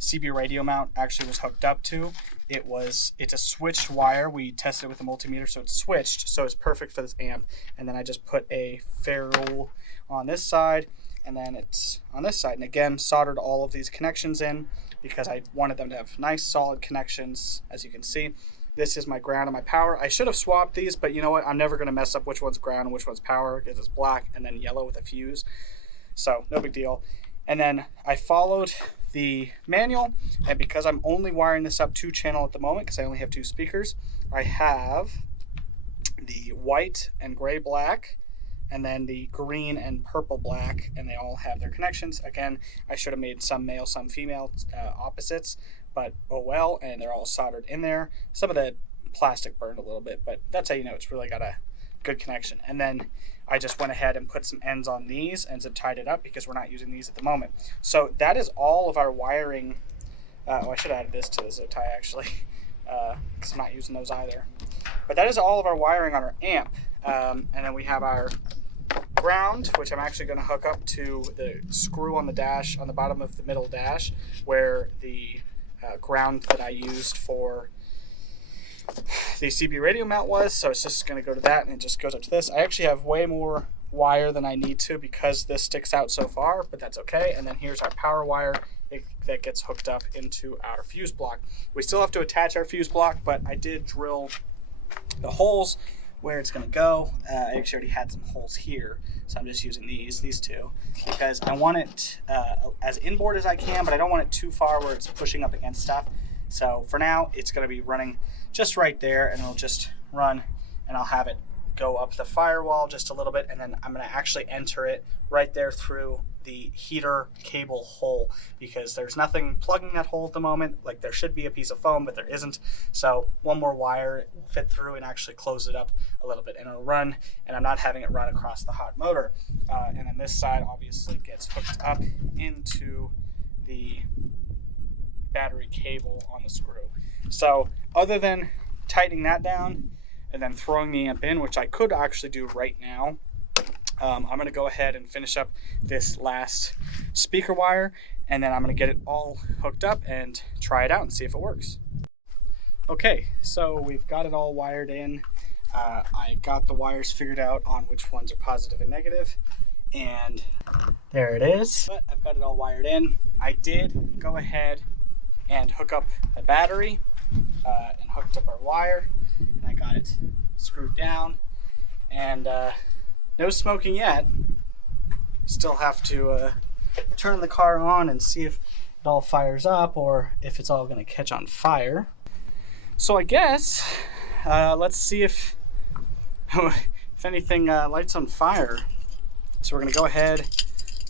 CB radio mount actually was hooked up to. It's a switched wire. We tested it with a multimeter, so it's switched, so it's perfect for this amp. And then I just put a ferrule on this side, and then it's on this side. And again, soldered all of these connections in because I wanted them to have nice solid connections, as you can see. This is my ground and my power. I should have swapped these, but you know what? I'm never going to mess up which one's ground and which one's power because it's black and then yellow with a fuse. So no big deal. And then I followed the manual, and because I'm only wiring this up 2-channel at the moment because I only have 2 speakers, I have the white and gray black and then the green and purple black, and they all have their connections. Again, I should have made some male, some female opposites, but oh well, and they're all soldered in there. Some of the plastic burned a little bit, but that's how you know it's really got a good connection. And then I just went ahead and put some ends on these and zip tied it up because we're not using these at the moment. So that is all of our wiring. I should have added this to the zip tie actually, because I'm not using those either. But that is all of our wiring on our amp. And then we have our ground, which I'm actually going to hook up to the screw on the dash, on the bottom of the middle dash, where the ground that I used for the CB radio mount was. So it's just going to go to that, and it just goes up to this. I actually have way more wire than I need to because this sticks out so far, but that's okay. And then here's our power wire that gets hooked up into our fuse block. We still have to attach our fuse block, but I did drill the holes where it's going to go. I actually already had some holes here, so I'm just using these two, because I want it as inboard as I can, but I don't want it too far where it's pushing up against stuff. So for now, it's going to be running just right there, and it'll just run, and I'll have it go up the firewall just a little bit, and then I'm going to actually enter it right there through the heater cable hole, because there's nothing plugging that hole at the moment. Like, there should be a piece of foam, but there isn't. So one more wire will fit through and actually close it up a little bit, and it'll run, and I'm not having it run across the hot motor. And then this side obviously gets hooked up into the battery cable on the screw. So other than tightening that down and then throwing the amp in, which I could actually do right now, I'm going to go ahead and finish up this last speaker wire, and then I'm going to get it all hooked up and try it out and see if it works. Okay, so we've got it all wired in. I got the wires figured out on which ones are positive and negative, and there it is. But I've got it all wired in. I did go ahead and hook up the battery and hooked up our wire, and I got it screwed down, and no smoking yet. Still have to turn the car on and see if it all fires up or if it's all going to catch on fire. So I guess let's see if anything lights on fire. So we're going to go ahead,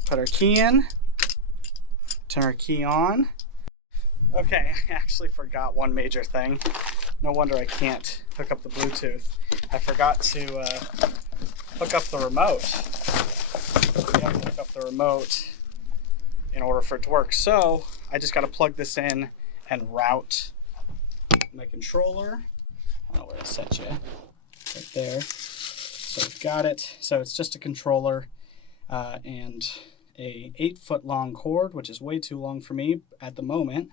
put our key in, turn our key on. Okay, I actually forgot one major thing. No wonder I can't hook up the Bluetooth. I forgot to hook up the remote. You have to hook up the remote in order for it to work. So I just got to plug this in and route my controller. I don't know where to set you. Right there. So we've got it. So it's just a controller and a 8-foot long cord, which is way too long for me at the moment.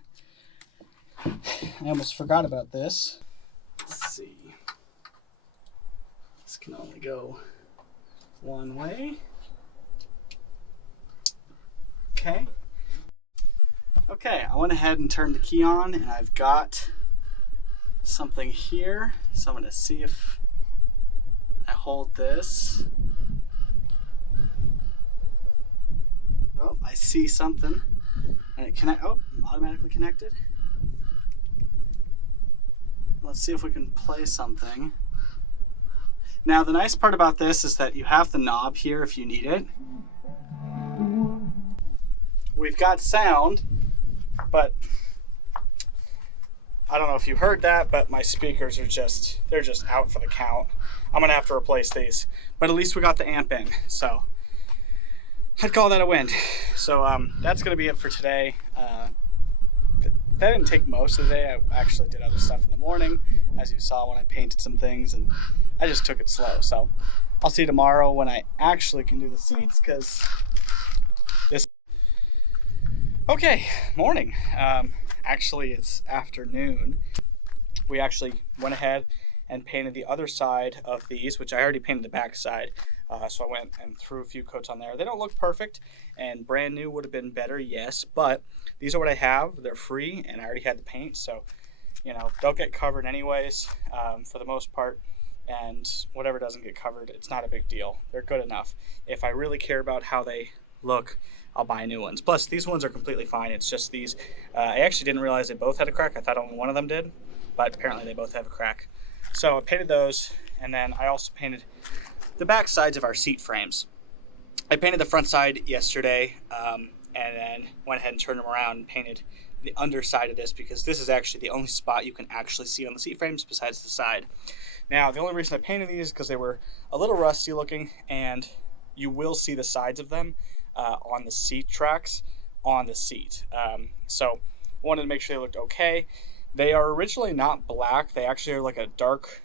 I almost forgot about this. Let's see. This can only go one way. Okay. Okay, I went ahead and turned the key on, and I've got something here. So I'm going to see if I hold this. Oh, I see something. And it automatically connected. Let's see if we can play something. Now, the nice part about this is that you have the knob here if you need it. We've got sound, but I don't know if you heard that, but my speakers are they're just out for the count. I'm gonna have to replace these, but at least we got the amp in, so I'd call that a win. So that's gonna be it for today. That didn't take most of the day. I actually did other stuff in the morning, as you saw when I painted some things, and I just took it slow. So I'll see you tomorrow when I actually can do the seats, because this... Okay, morning. Actually, it's afternoon. We actually went ahead and painted the other side of these, which I already painted the back side. So I went and threw a few coats on there. They don't look perfect, and brand new would have been better, yes, but these are what I have. They're free, and I already had the paint, so, you know, they'll get covered anyways for the most part, and whatever doesn't get covered, it's not a big deal. They're good enough. If I really care about how they look, I'll buy new ones. Plus, these ones are completely fine. It's just these. I actually didn't realize they both had a crack. I thought only one of them did, but apparently they both have a crack. So I painted those, and then I also painted the back sides of our seat frames. I painted the front side yesterday, and then went ahead and turned them around and painted the underside of this, because this is actually the only spot you can actually see on the seat frames besides the side. Now, the only reason I painted these is because they were a little rusty looking, and you will see the sides of them on the seat tracks on the seat. So I wanted to make sure they looked okay. They are originally not black. They actually are like a dark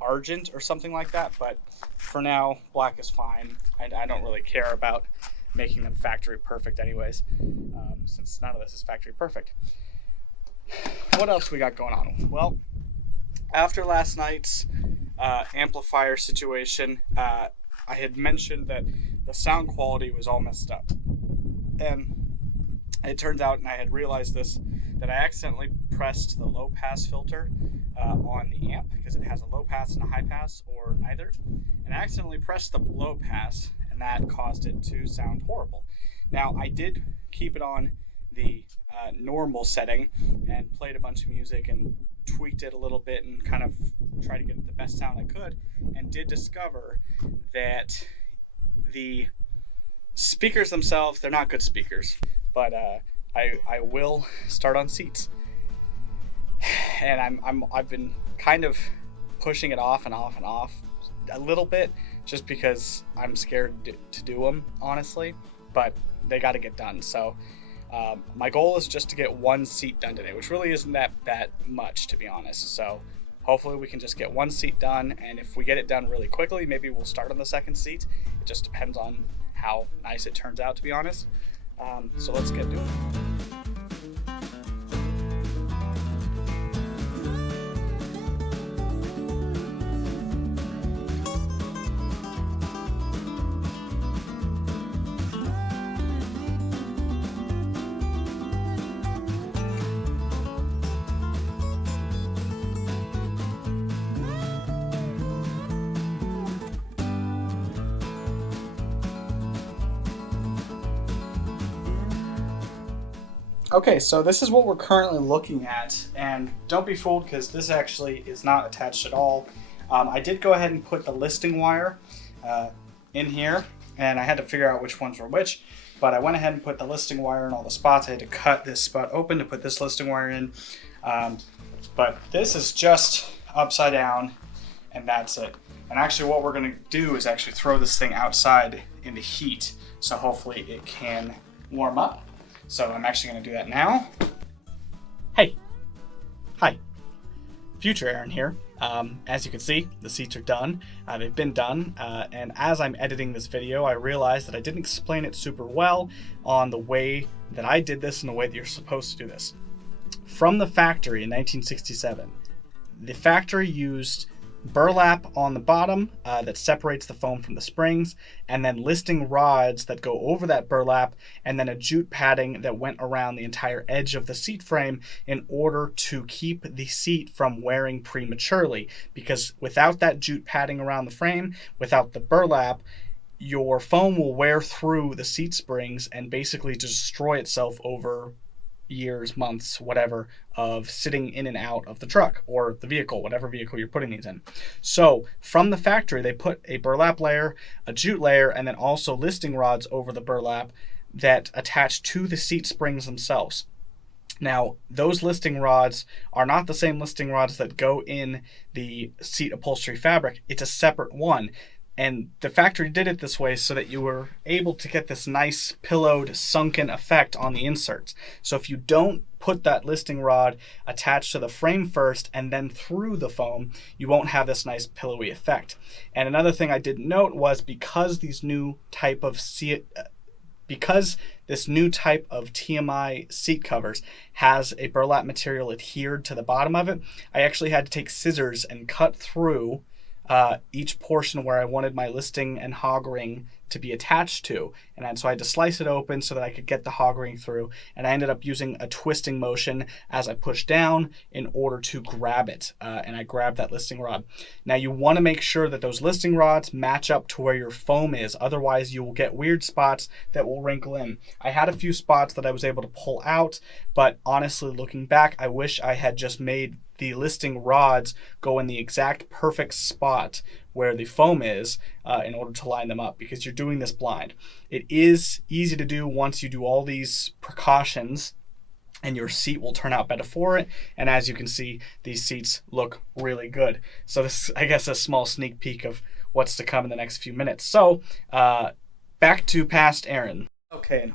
argent or something like that, but for now, black is fine. I don't really care about making them factory perfect anyways, since none of this is factory perfect. What else we got going on? Well, after last night's amplifier situation, I had mentioned that the sound quality was all messed up, and it turns out, and I had realized this, that I accidentally pressed the low pass filter on the amp, because it has a low pass and a high pass, or neither, and I accidentally pressed the low pass, and that caused it to sound horrible. Now, I did keep it on the normal setting and played a bunch of music and tweaked it a little bit and kind of tried to get the best sound I could, and did discover that the speakers themselves, they're not good speakers, but I will start on seats, and I've been kind of pushing it off and off and off a little bit, just because I'm scared to do them, honestly, but they got to get done. So my goal is just to get one seat done today, which really isn't that much, to be honest. So hopefully we can just get one seat done, and if we get it done really quickly, maybe we'll start on the second seat. It just depends on how nice it turns out, to be honest. So let's get doing it. Okay, so this is what we're currently looking at, and don't be fooled because this actually is not attached at all. I did go ahead and put the listing wire in here, and I had to figure out which ones were which, but I went ahead and put the listing wire in all the spots. I had to cut this spot open to put this listing wire in, but this is just upside down, and that's it. And actually what we're going to do is actually throw this thing outside in the heat, so hopefully it can warm up. So I'm actually going to do that now. Hey. Hi. Future Aaron here. As you can see, the seats are done. They've been done. And as I'm editing this video, I realized that I didn't explain it super well on the way that I did this and the way that you're supposed to do this. From the factory in 1967, the factory used burlap on the bottom that separates the foam from the springs, and then listing rods that go over that burlap, and then a jute padding that went around the entire edge of the seat frame in order to keep the seat from wearing prematurely. Because without that jute padding around the frame, without the burlap, your foam will wear through the seat springs and basically destroy itself over years, months, whatever, of sitting in and out of the truck or the vehicle, whatever vehicle you're putting these in. So from the factory, they put a burlap layer, a jute layer, and then also listing rods over the burlap that attach to the seat springs themselves. Now, those listing rods are not the same listing rods that go in the seat upholstery fabric. It's a separate one. And the factory did it this way so that you were able to get this nice pillowed, sunken effect on the inserts. So if you don't put that listing rod attached to the frame first and then through the foam, you won't have this nice pillowy effect. And another thing I didn't note was because this new type of TMI seat covers has a burlap material adhered to the bottom of it, I actually had to take scissors and cut through each portion where I wanted my listing and hog ring to be attached to. And so I had to slice it open so that I could get the hog ring through. And I ended up using a twisting motion as I pushed down in order to grab it. And I grabbed that listing rod. Now you want to make sure that those listing rods match up to where your foam is. Otherwise you will get weird spots that will wrinkle in. I had a few spots that I was able to pull out, but honestly looking back, I wish I had just made the listing rods go in the exact perfect spot where the foam is in order to line them up, because you're doing this blind. It is easy to do once you do all these precautions, and your seat will turn out better for it. And as you can see, these seats look really good. So this is, I guess, a small sneak peek of what's to come in the next few minutes. So back to past Aaron. Okay, and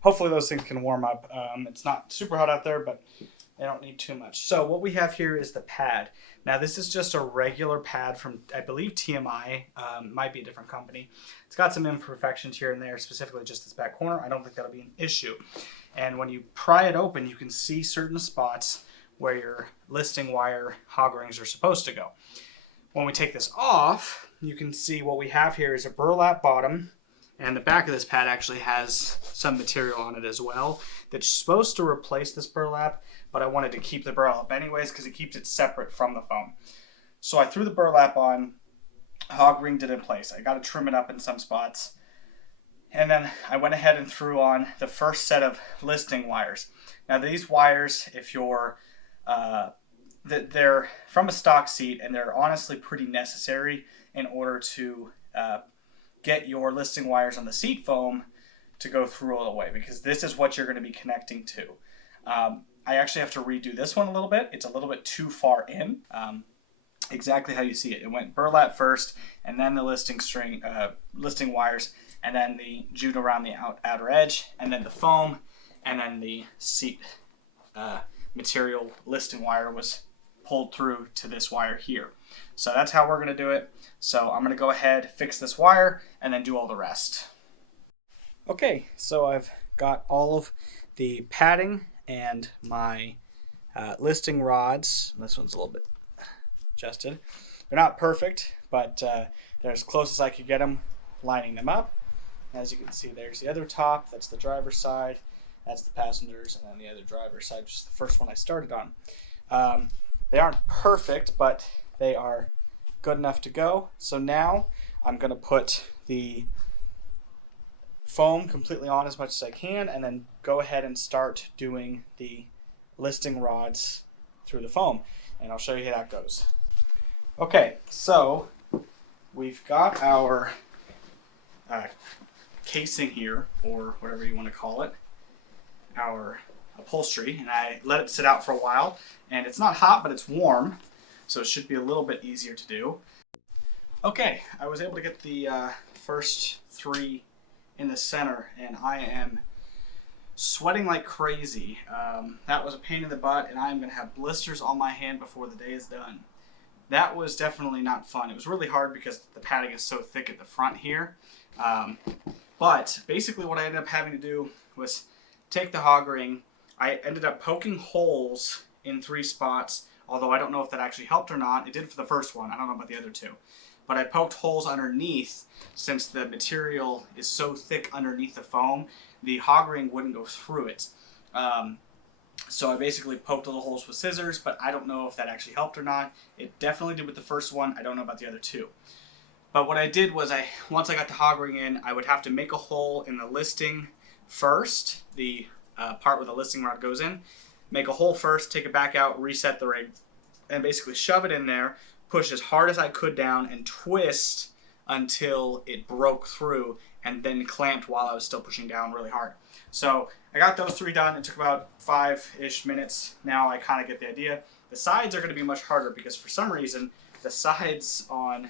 hopefully those things can warm up. It's not super hot out there, but they don't need too much. So what we have here is the pad. Now this is just a regular pad from, I believe, TMI. Might be a different company. It's got some imperfections here and there, specifically just this back corner. I don't think that'll be an issue. And when you pry it open, you can see certain spots where your listing wire hog rings are supposed to go. When we take this off, you can see what we have here is a burlap bottom, and the back of this pad actually has some material on it as well that's supposed to replace this burlap, but I wanted to keep the burlap anyways because it keeps it separate from the foam. So I threw the burlap on, hog ringed it in place. I got to trim it up in some spots. And then I went ahead and threw on the first set of listing wires. Now these wires, if you're, they're from a stock seat, and they're honestly pretty necessary in order to get your listing wires on the seat foam to go through all the way, because this is what you're going to be connecting to. I actually have to redo this one a little bit. It's a little bit too far in. Exactly how you see it. It went burlap first, and then the listing wires, and then the jute around the outer edge, and then the foam, and then the seat material listing wire was pulled through to this wire here. So that's how we're going to do it. So I'm going to go ahead, fix this wire, and then do all the rest. Okay, so I've got all of the padding and my listing rods. This one's a little bit adjusted. They're not perfect, but they're as close as I could get them, lining them up. As you can see, there's the other top. That's the driver's side. That's the passengers, and then the other driver's side, which is the first one I started on. They aren't perfect, but they are good enough to go. So now I'm going to put the foam completely on as much as I can, and then go ahead and start doing the listing rods through the foam, and I'll show you how that goes. Okay, so we've got our casing here, or whatever you want to call it, our upholstery, and I let it sit out for a while, and it's not hot, but it's warm, so it should be a little bit easier to do. Okay, I was able to get the first 3 in the center, and I am sweating like crazy. That was a pain in the butt, and I'm going to have blisters on my hand before the day is done. That was definitely not fun. It was really hard because the padding is so thick at the front here. But basically what I ended up having to do was take the hog ring. I ended up poking holes in 3 spots, although I don't know if that actually helped or not. It did for the first one. I don't know about the other 2. But I poked holes underneath since the material is so thick underneath the foam, the hog ring wouldn't go through it. So I basically poked little holes with scissors, but I don't know if that actually helped or not. It definitely did with the first one. I don't know about the other 2. But what I did was once I got the hog ring in, I would have to make a hole in the listing first, the part where the listing rod goes in. Make a hole first, take it back out, reset the rig, and basically shove it in there, push as hard as I could down, and twist until it broke through, and then clamped while I was still pushing down really hard. So I got those 3 done. It took about 5-ish minutes. Now I kind of get the idea. The sides are going to be much harder because for some reason the sides on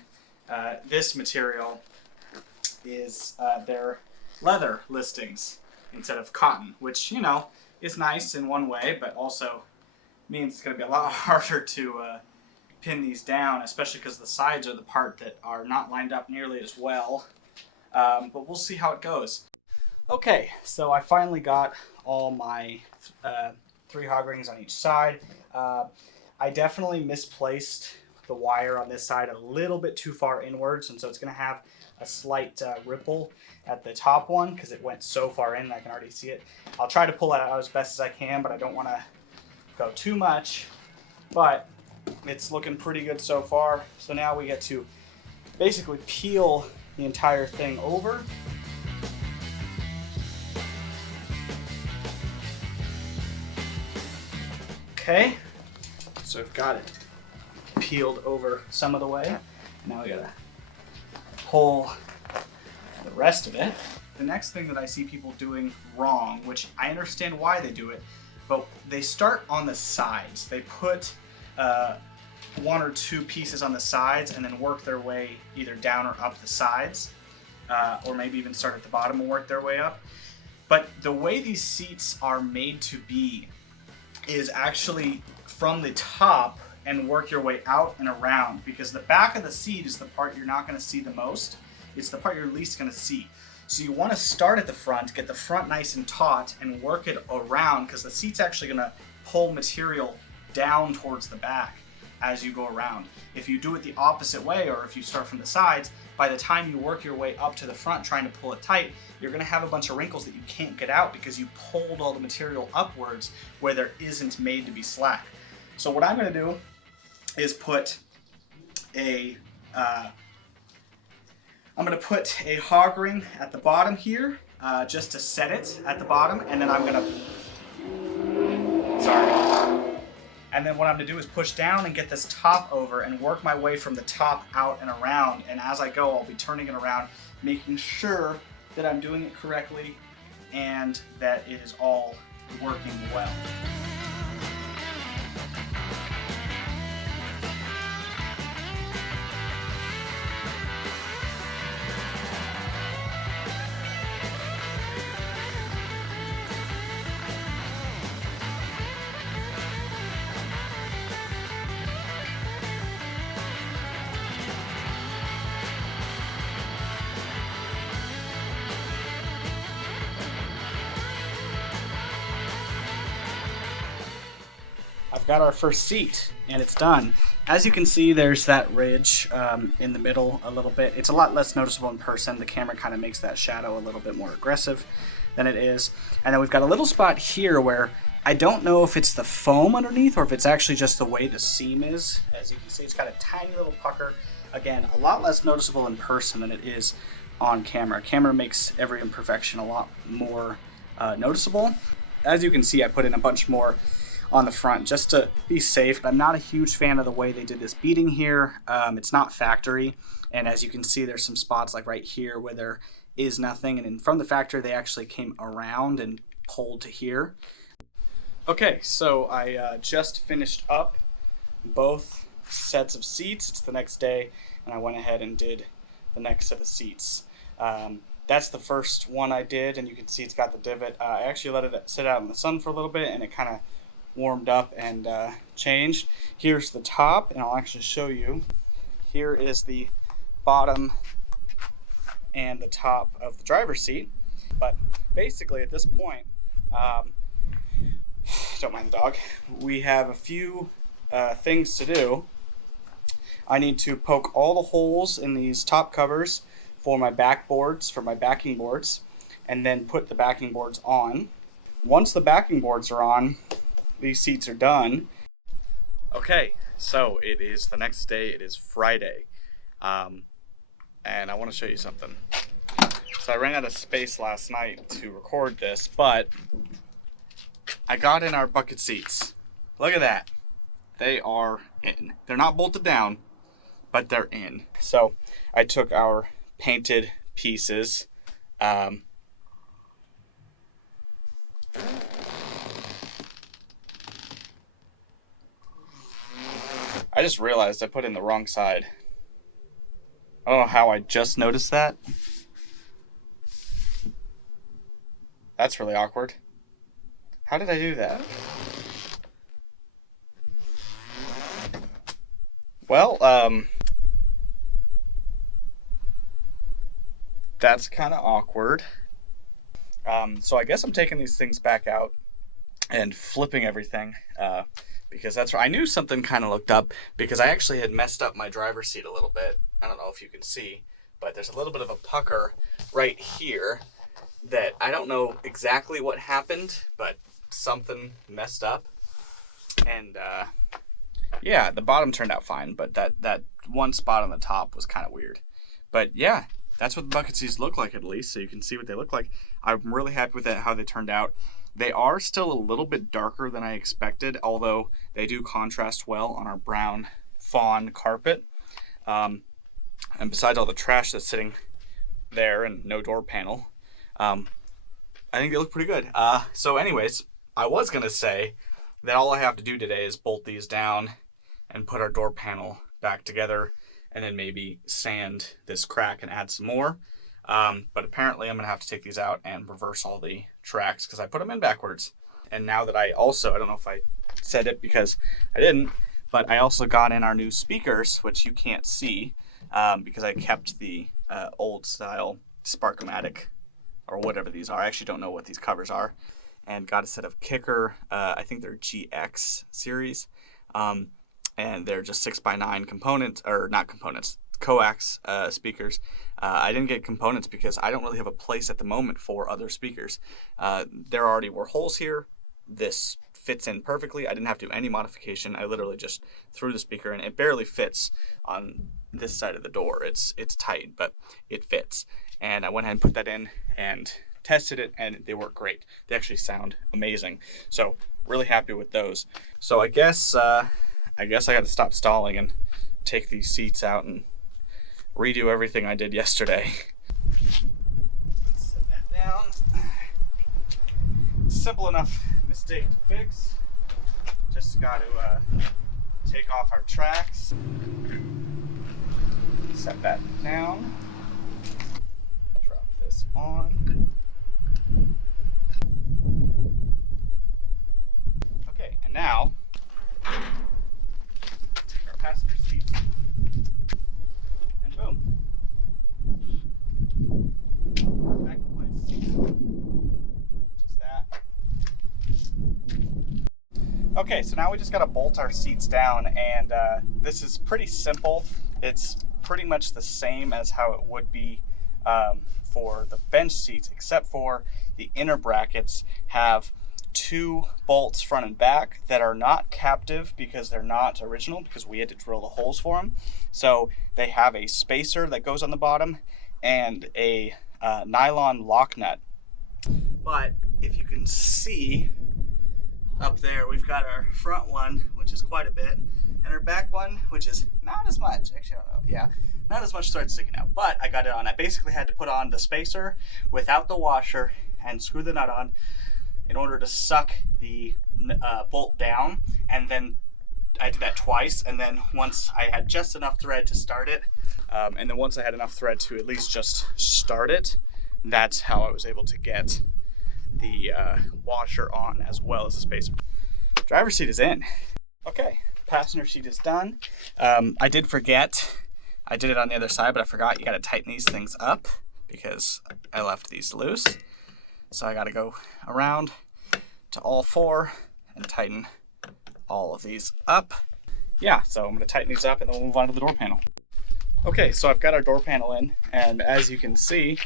this material is they're leather listings instead of cotton, which, you know, is nice in one way, but also means it's going to be a lot harder to pin these down, especially because the sides are the part that are not lined up nearly as well. But we'll see how it goes. Okay, so I finally got all my 3 hog rings on each side. I definitely misplaced the wire on this side a little bit too far inwards, and so it's going to have a slight ripple at the top one because it went so far in I can already see it. I'll try to pull it out as best as I can, but I don't want to go too much. But it's looking pretty good so far. So now we get to basically peel the entire thing over. Okay, so I've got it peeled over some of the way. Now we gotta pull the rest of it. The next thing that I see people doing wrong, which I understand why they do it, but they start on the sides. They put 1 or 2 pieces on the sides and then work their way either down or up the sides, or maybe even start at the bottom and work their way up. But the way these seats are made to be is actually from the top and work your way out and around, because the back of the seat is the part you're not going to see the most. It's the part you're least going to see. So you want to start at the front, get the front nice and taut, and work it around, because the seat's actually going to pull material down towards the back as you go around. If you do it the opposite way, or if you start from the sides, by the time you work your way up to the front trying to pull it tight, you're going to have a bunch of wrinkles that you can't get out because you pulled all the material upwards where there isn't made to be slack. So what I'm going to do is put a hog ring at the bottom here, just to set it at the bottom, and then And then what I'm going to do is push down and get this top over and work my way from the top out and around. And as I go, I'll be turning it around, making sure that I'm doing it correctly and that it is all working well. I've got our first seat and it's done. As you can see, there's that ridge in the middle a little bit. It's a lot less noticeable in person. The camera kind of makes that shadow a little bit more aggressive than it is. And then we've got a little spot here where I don't know if it's the foam underneath or if it's actually just the way the seam is. As you can see, it's got a tiny little pucker. Again, a lot less noticeable in person than it is on camera. Camera makes every imperfection a lot more noticeable. As you can see, I put in a bunch more on the front just to be safe. I'm not a huge fan of the way they did this beading here. It's not factory, and as you can see, there's some spots like right here where there is nothing, and from the factory they actually came around and pulled to here. Okay, so I just finished up both sets of seats. It's the next day, and I went ahead and did the next set of seats. That's the first one I did, and you can see it's got the divot. I actually let it sit out in the sun for a little bit, and it kind of warmed up and changed. Here's the top, and I'll actually show you. Here is the bottom and the top of the driver's seat. But basically at this point, don't mind the dog, we have a few things to do. I need to poke all the holes in these top covers for my backboards, for my backing boards, and then put the backing boards on. Once the backing boards are on, these seats are done. Okay, so it is the next day. It is Friday, and I want to show you something. So I ran out of space last night to record this, but I got in our bucket seats. Look at that. They are in. They're not bolted down, but they're in. So I took our painted pieces. I just realized I put in the wrong side. I don't know how I just noticed that. That's really awkward. How did I do that? Well, that's kind of awkward. So I guess I'm taking these things back out and flipping everything, because that's where I knew something kind of looked up, because I actually had messed up my driver's seat a little bit. I don't know if you can see, but there's a little bit of a pucker right here that I don't know exactly what happened, but something messed up. And yeah, the bottom turned out fine, but that one spot on the top was kind of weird. But yeah, that's what the bucket seats look like, at least, so you can see what they look like. I'm really happy with how they turned out. They are still a little bit darker than I expected, although they do contrast well on our brown fawn carpet. And besides all the trash that's sitting there and no door panel, I think they look pretty good. So anyways, I was going to say that all I have to do today is bolt these down and put our door panel back together, and then maybe sand this crack and add some more. But apparently I'm going to have to take these out and reverse all the tracks because I put them in backwards. And now that I don't know if I said it because I didn't, but I also got in our new speakers, which you can't see because I kept the old style Spark-O-Matic or whatever these are. I actually don't know what these covers are. And got a set of Kicker, I think they're GX series. And they're just 6x9 components, or not components, coax speakers. I didn't get components because I don't really have a place at the moment for other speakers. There already were holes here. This fits in perfectly. I didn't have to do any modification. I literally just threw the speaker in. It barely fits on this side of the door. It's tight, but it fits. And I went ahead and put that in and tested it, and they work great. They actually sound amazing. So really happy with those. So I guess I got to stop stalling and take these seats out and redo everything I did yesterday. Let's set that down. Simple enough mistake to fix. Just got to take off our tracks. Set that down. Drop this on. Okay, and now take our passenger seat and boom. Back in place. Just that. Okay, so now we just gotta bolt our seats down, and this is pretty simple. It's pretty much the same as how it would be for the bench seats, except for the inner brackets have two bolts front and back that are not captive because they're not original, because we had to drill the holes for them. So they have a spacer that goes on the bottom and a nylon lock nut. But if you can see up there, we've got our front one, which is quite a bit, and our back one, which is not as much. Actually, I don't know. Yeah, not as much thread sticking out, but I got it on. I basically had to put on the spacer without the washer and screw the nut on in order to suck the bolt down, and then I did that twice, and then once I had just enough thread to start it, and then once I had enough thread to at least just start it, that's how I was able to get the washer on as well as the spacer. Driver's seat is in. Okay, passenger seat is done. I did forget, I did it on the other side, but I forgot you gotta tighten these things up because I left these loose. So I gotta go around to all four and tighten all of these up. Yeah, so I'm gonna tighten these up and then we'll move on to the door panel. Okay, so I've got our door panel in, and as you can see,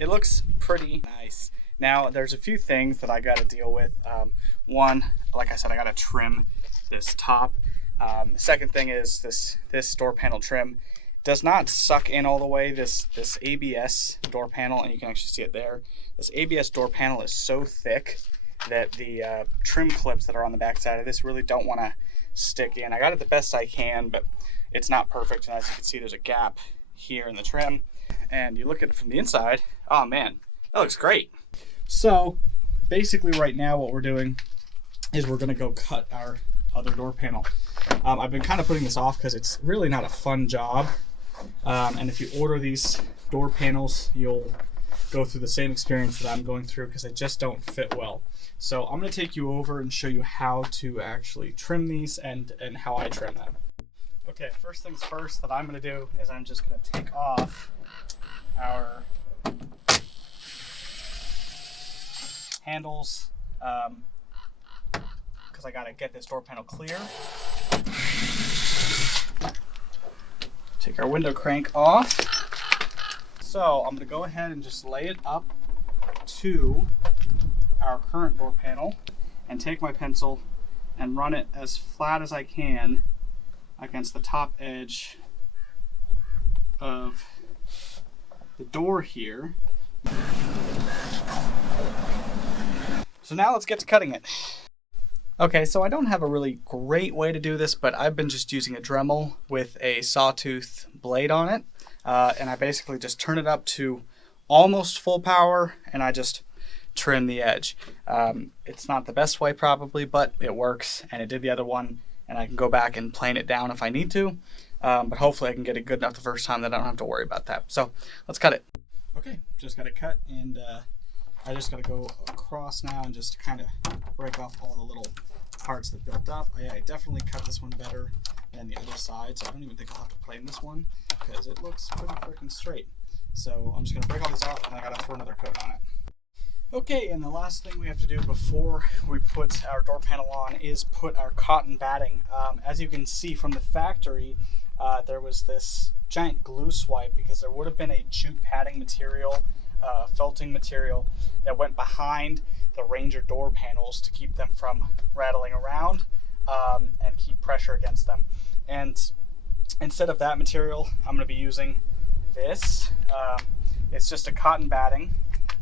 it looks pretty nice. Now, there's a few things that I gotta deal with. One, like I said, I gotta trim this top. Second thing is this door panel trim does not suck in all the way. This ABS door panel, and you can actually see it there, this ABS door panel is so thick that the trim clips that are on the back side of this really don't want to stick in. I got it the best I can, but it's not perfect, and as you can see, there's a gap here in the trim, and you look at it from the inside, oh man, that looks great. So basically right now what we're doing is we're going to go cut our other door panel. I've been kind of putting this off because it's really not a fun job, and if you order these door panels, you'll go through the same experience that I'm going through because they just don't fit well. So I'm going to take you over and show you how to actually trim these and how I trim them. Okay, first things first that I'm going to do is I'm just going to take off our handles because I got to get this door panel clear. Take our window crank off. So I'm going to go ahead and just lay it up to our current door panel and take my pencil and run it as flat as I can against the top edge of the door here. So now let's get to cutting it. Okay, so I don't have a really great way to do this, but I've been just using a Dremel with a sawtooth blade on it. And I basically just turn it up to almost full power and I just trim the edge. It's not the best way probably, but it works, and it did the other one, and I can go back and plane it down if I need to. But hopefully I can get it good enough the first time that I don't have to worry about that. So let's cut it. Okay, just got it cut, and I just got to go across now and just kind of break off all the little parts that built up. I definitely cut this one better than the other side, so I don't even think I'll have to plane this one because it looks pretty freaking straight. So I'm just going to break all these off, and I got to throw another coat on it. Okay, and the last thing we have to do before we put our door panel on is put our cotton batting. As you can see from the factory, there was this giant glue swipe because there would have been a jute padding material, felting material that went behind the Ranger door panels to keep them from rattling around and keep pressure against them. And instead of that material, I'm going to be using this. It's just a cotton batting,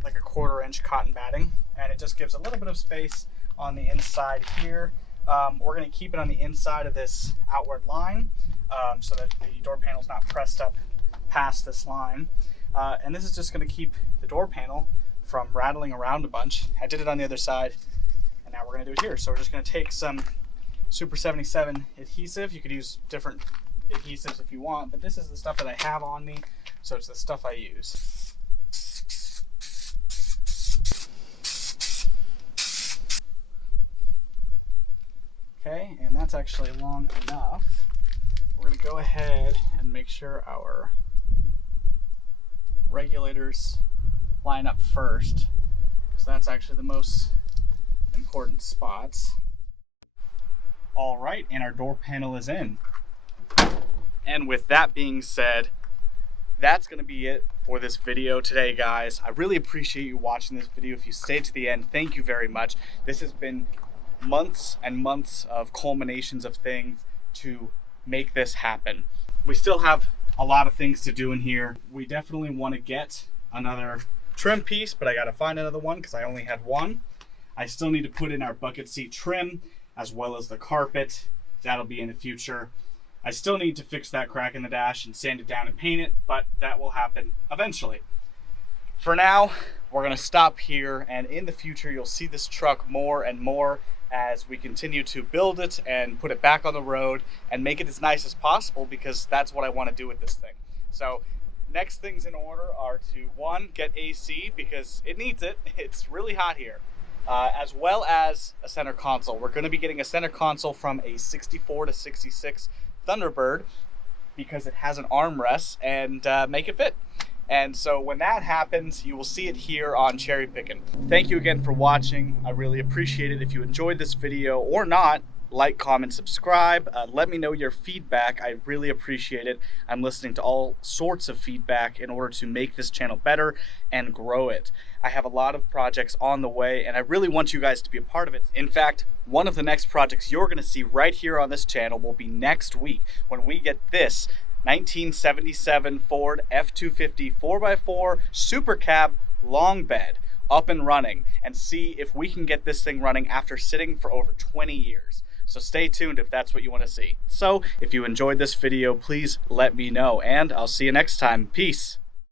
like a 1/4 inch cotton batting, and it just gives a little bit of space on the inside here. We're going to keep it on the inside of this outward line so that the door panel is not pressed up past this line. And this is just going to keep the door panel from rattling around a bunch. I did it on the other side, and now we're going to do it here. So we're just going to take some Super 77 adhesive. You could use different adhesives if you want, but this is the stuff that I have on me, so it's the stuff I use. Okay, and that's actually long enough. We're going to go ahead and make sure our regulators line up first, because that's actually the most important spots. All right, and our door panel is in. And with that being said, that's going to be it for this video today, guys. I really appreciate you watching this video. If you stayed to the end, thank you very much. This has been months and months of culminations of things to make this happen. We still have a lot of things to do in here. We definitely want to get another trim piece, but I got to find another one because I only had one. I still need to put in our bucket seat trim as well as the carpet. That'll be in the future. I still need to fix that crack in the dash and sand it down and paint it, but that will happen eventually. For now, we're gonna stop here, and in the future you'll see this truck more and more as we continue to build it and put it back on the road and make it as nice as possible, because that's what I want to do with this thing. So next things in order are to, one, get AC because it needs it. It's really hot here. As well as a center console. We're going to be getting a center console from a 64 to 66 Thunderbird because it has an armrest and make it fit. And so when that happens, you will see it here on Cherry Pickin'. Thank you again for watching. I really appreciate it. If you enjoyed this video or not, like, comment, subscribe. Let me know your feedback. I really appreciate it. I'm listening to all sorts of feedback in order to make this channel better and grow it. I have a lot of projects on the way, and I really want you guys to be a part of it. In fact, one of the next projects you're going to see right here on this channel will be next week when we get this 1977 Ford F250 4x4 SuperCab long bed up and running, and see if we can get this thing running after sitting for over 20 years. So stay tuned if that's what you want to see. So if you enjoyed this video, please let me know, and I'll see you next time. Peace.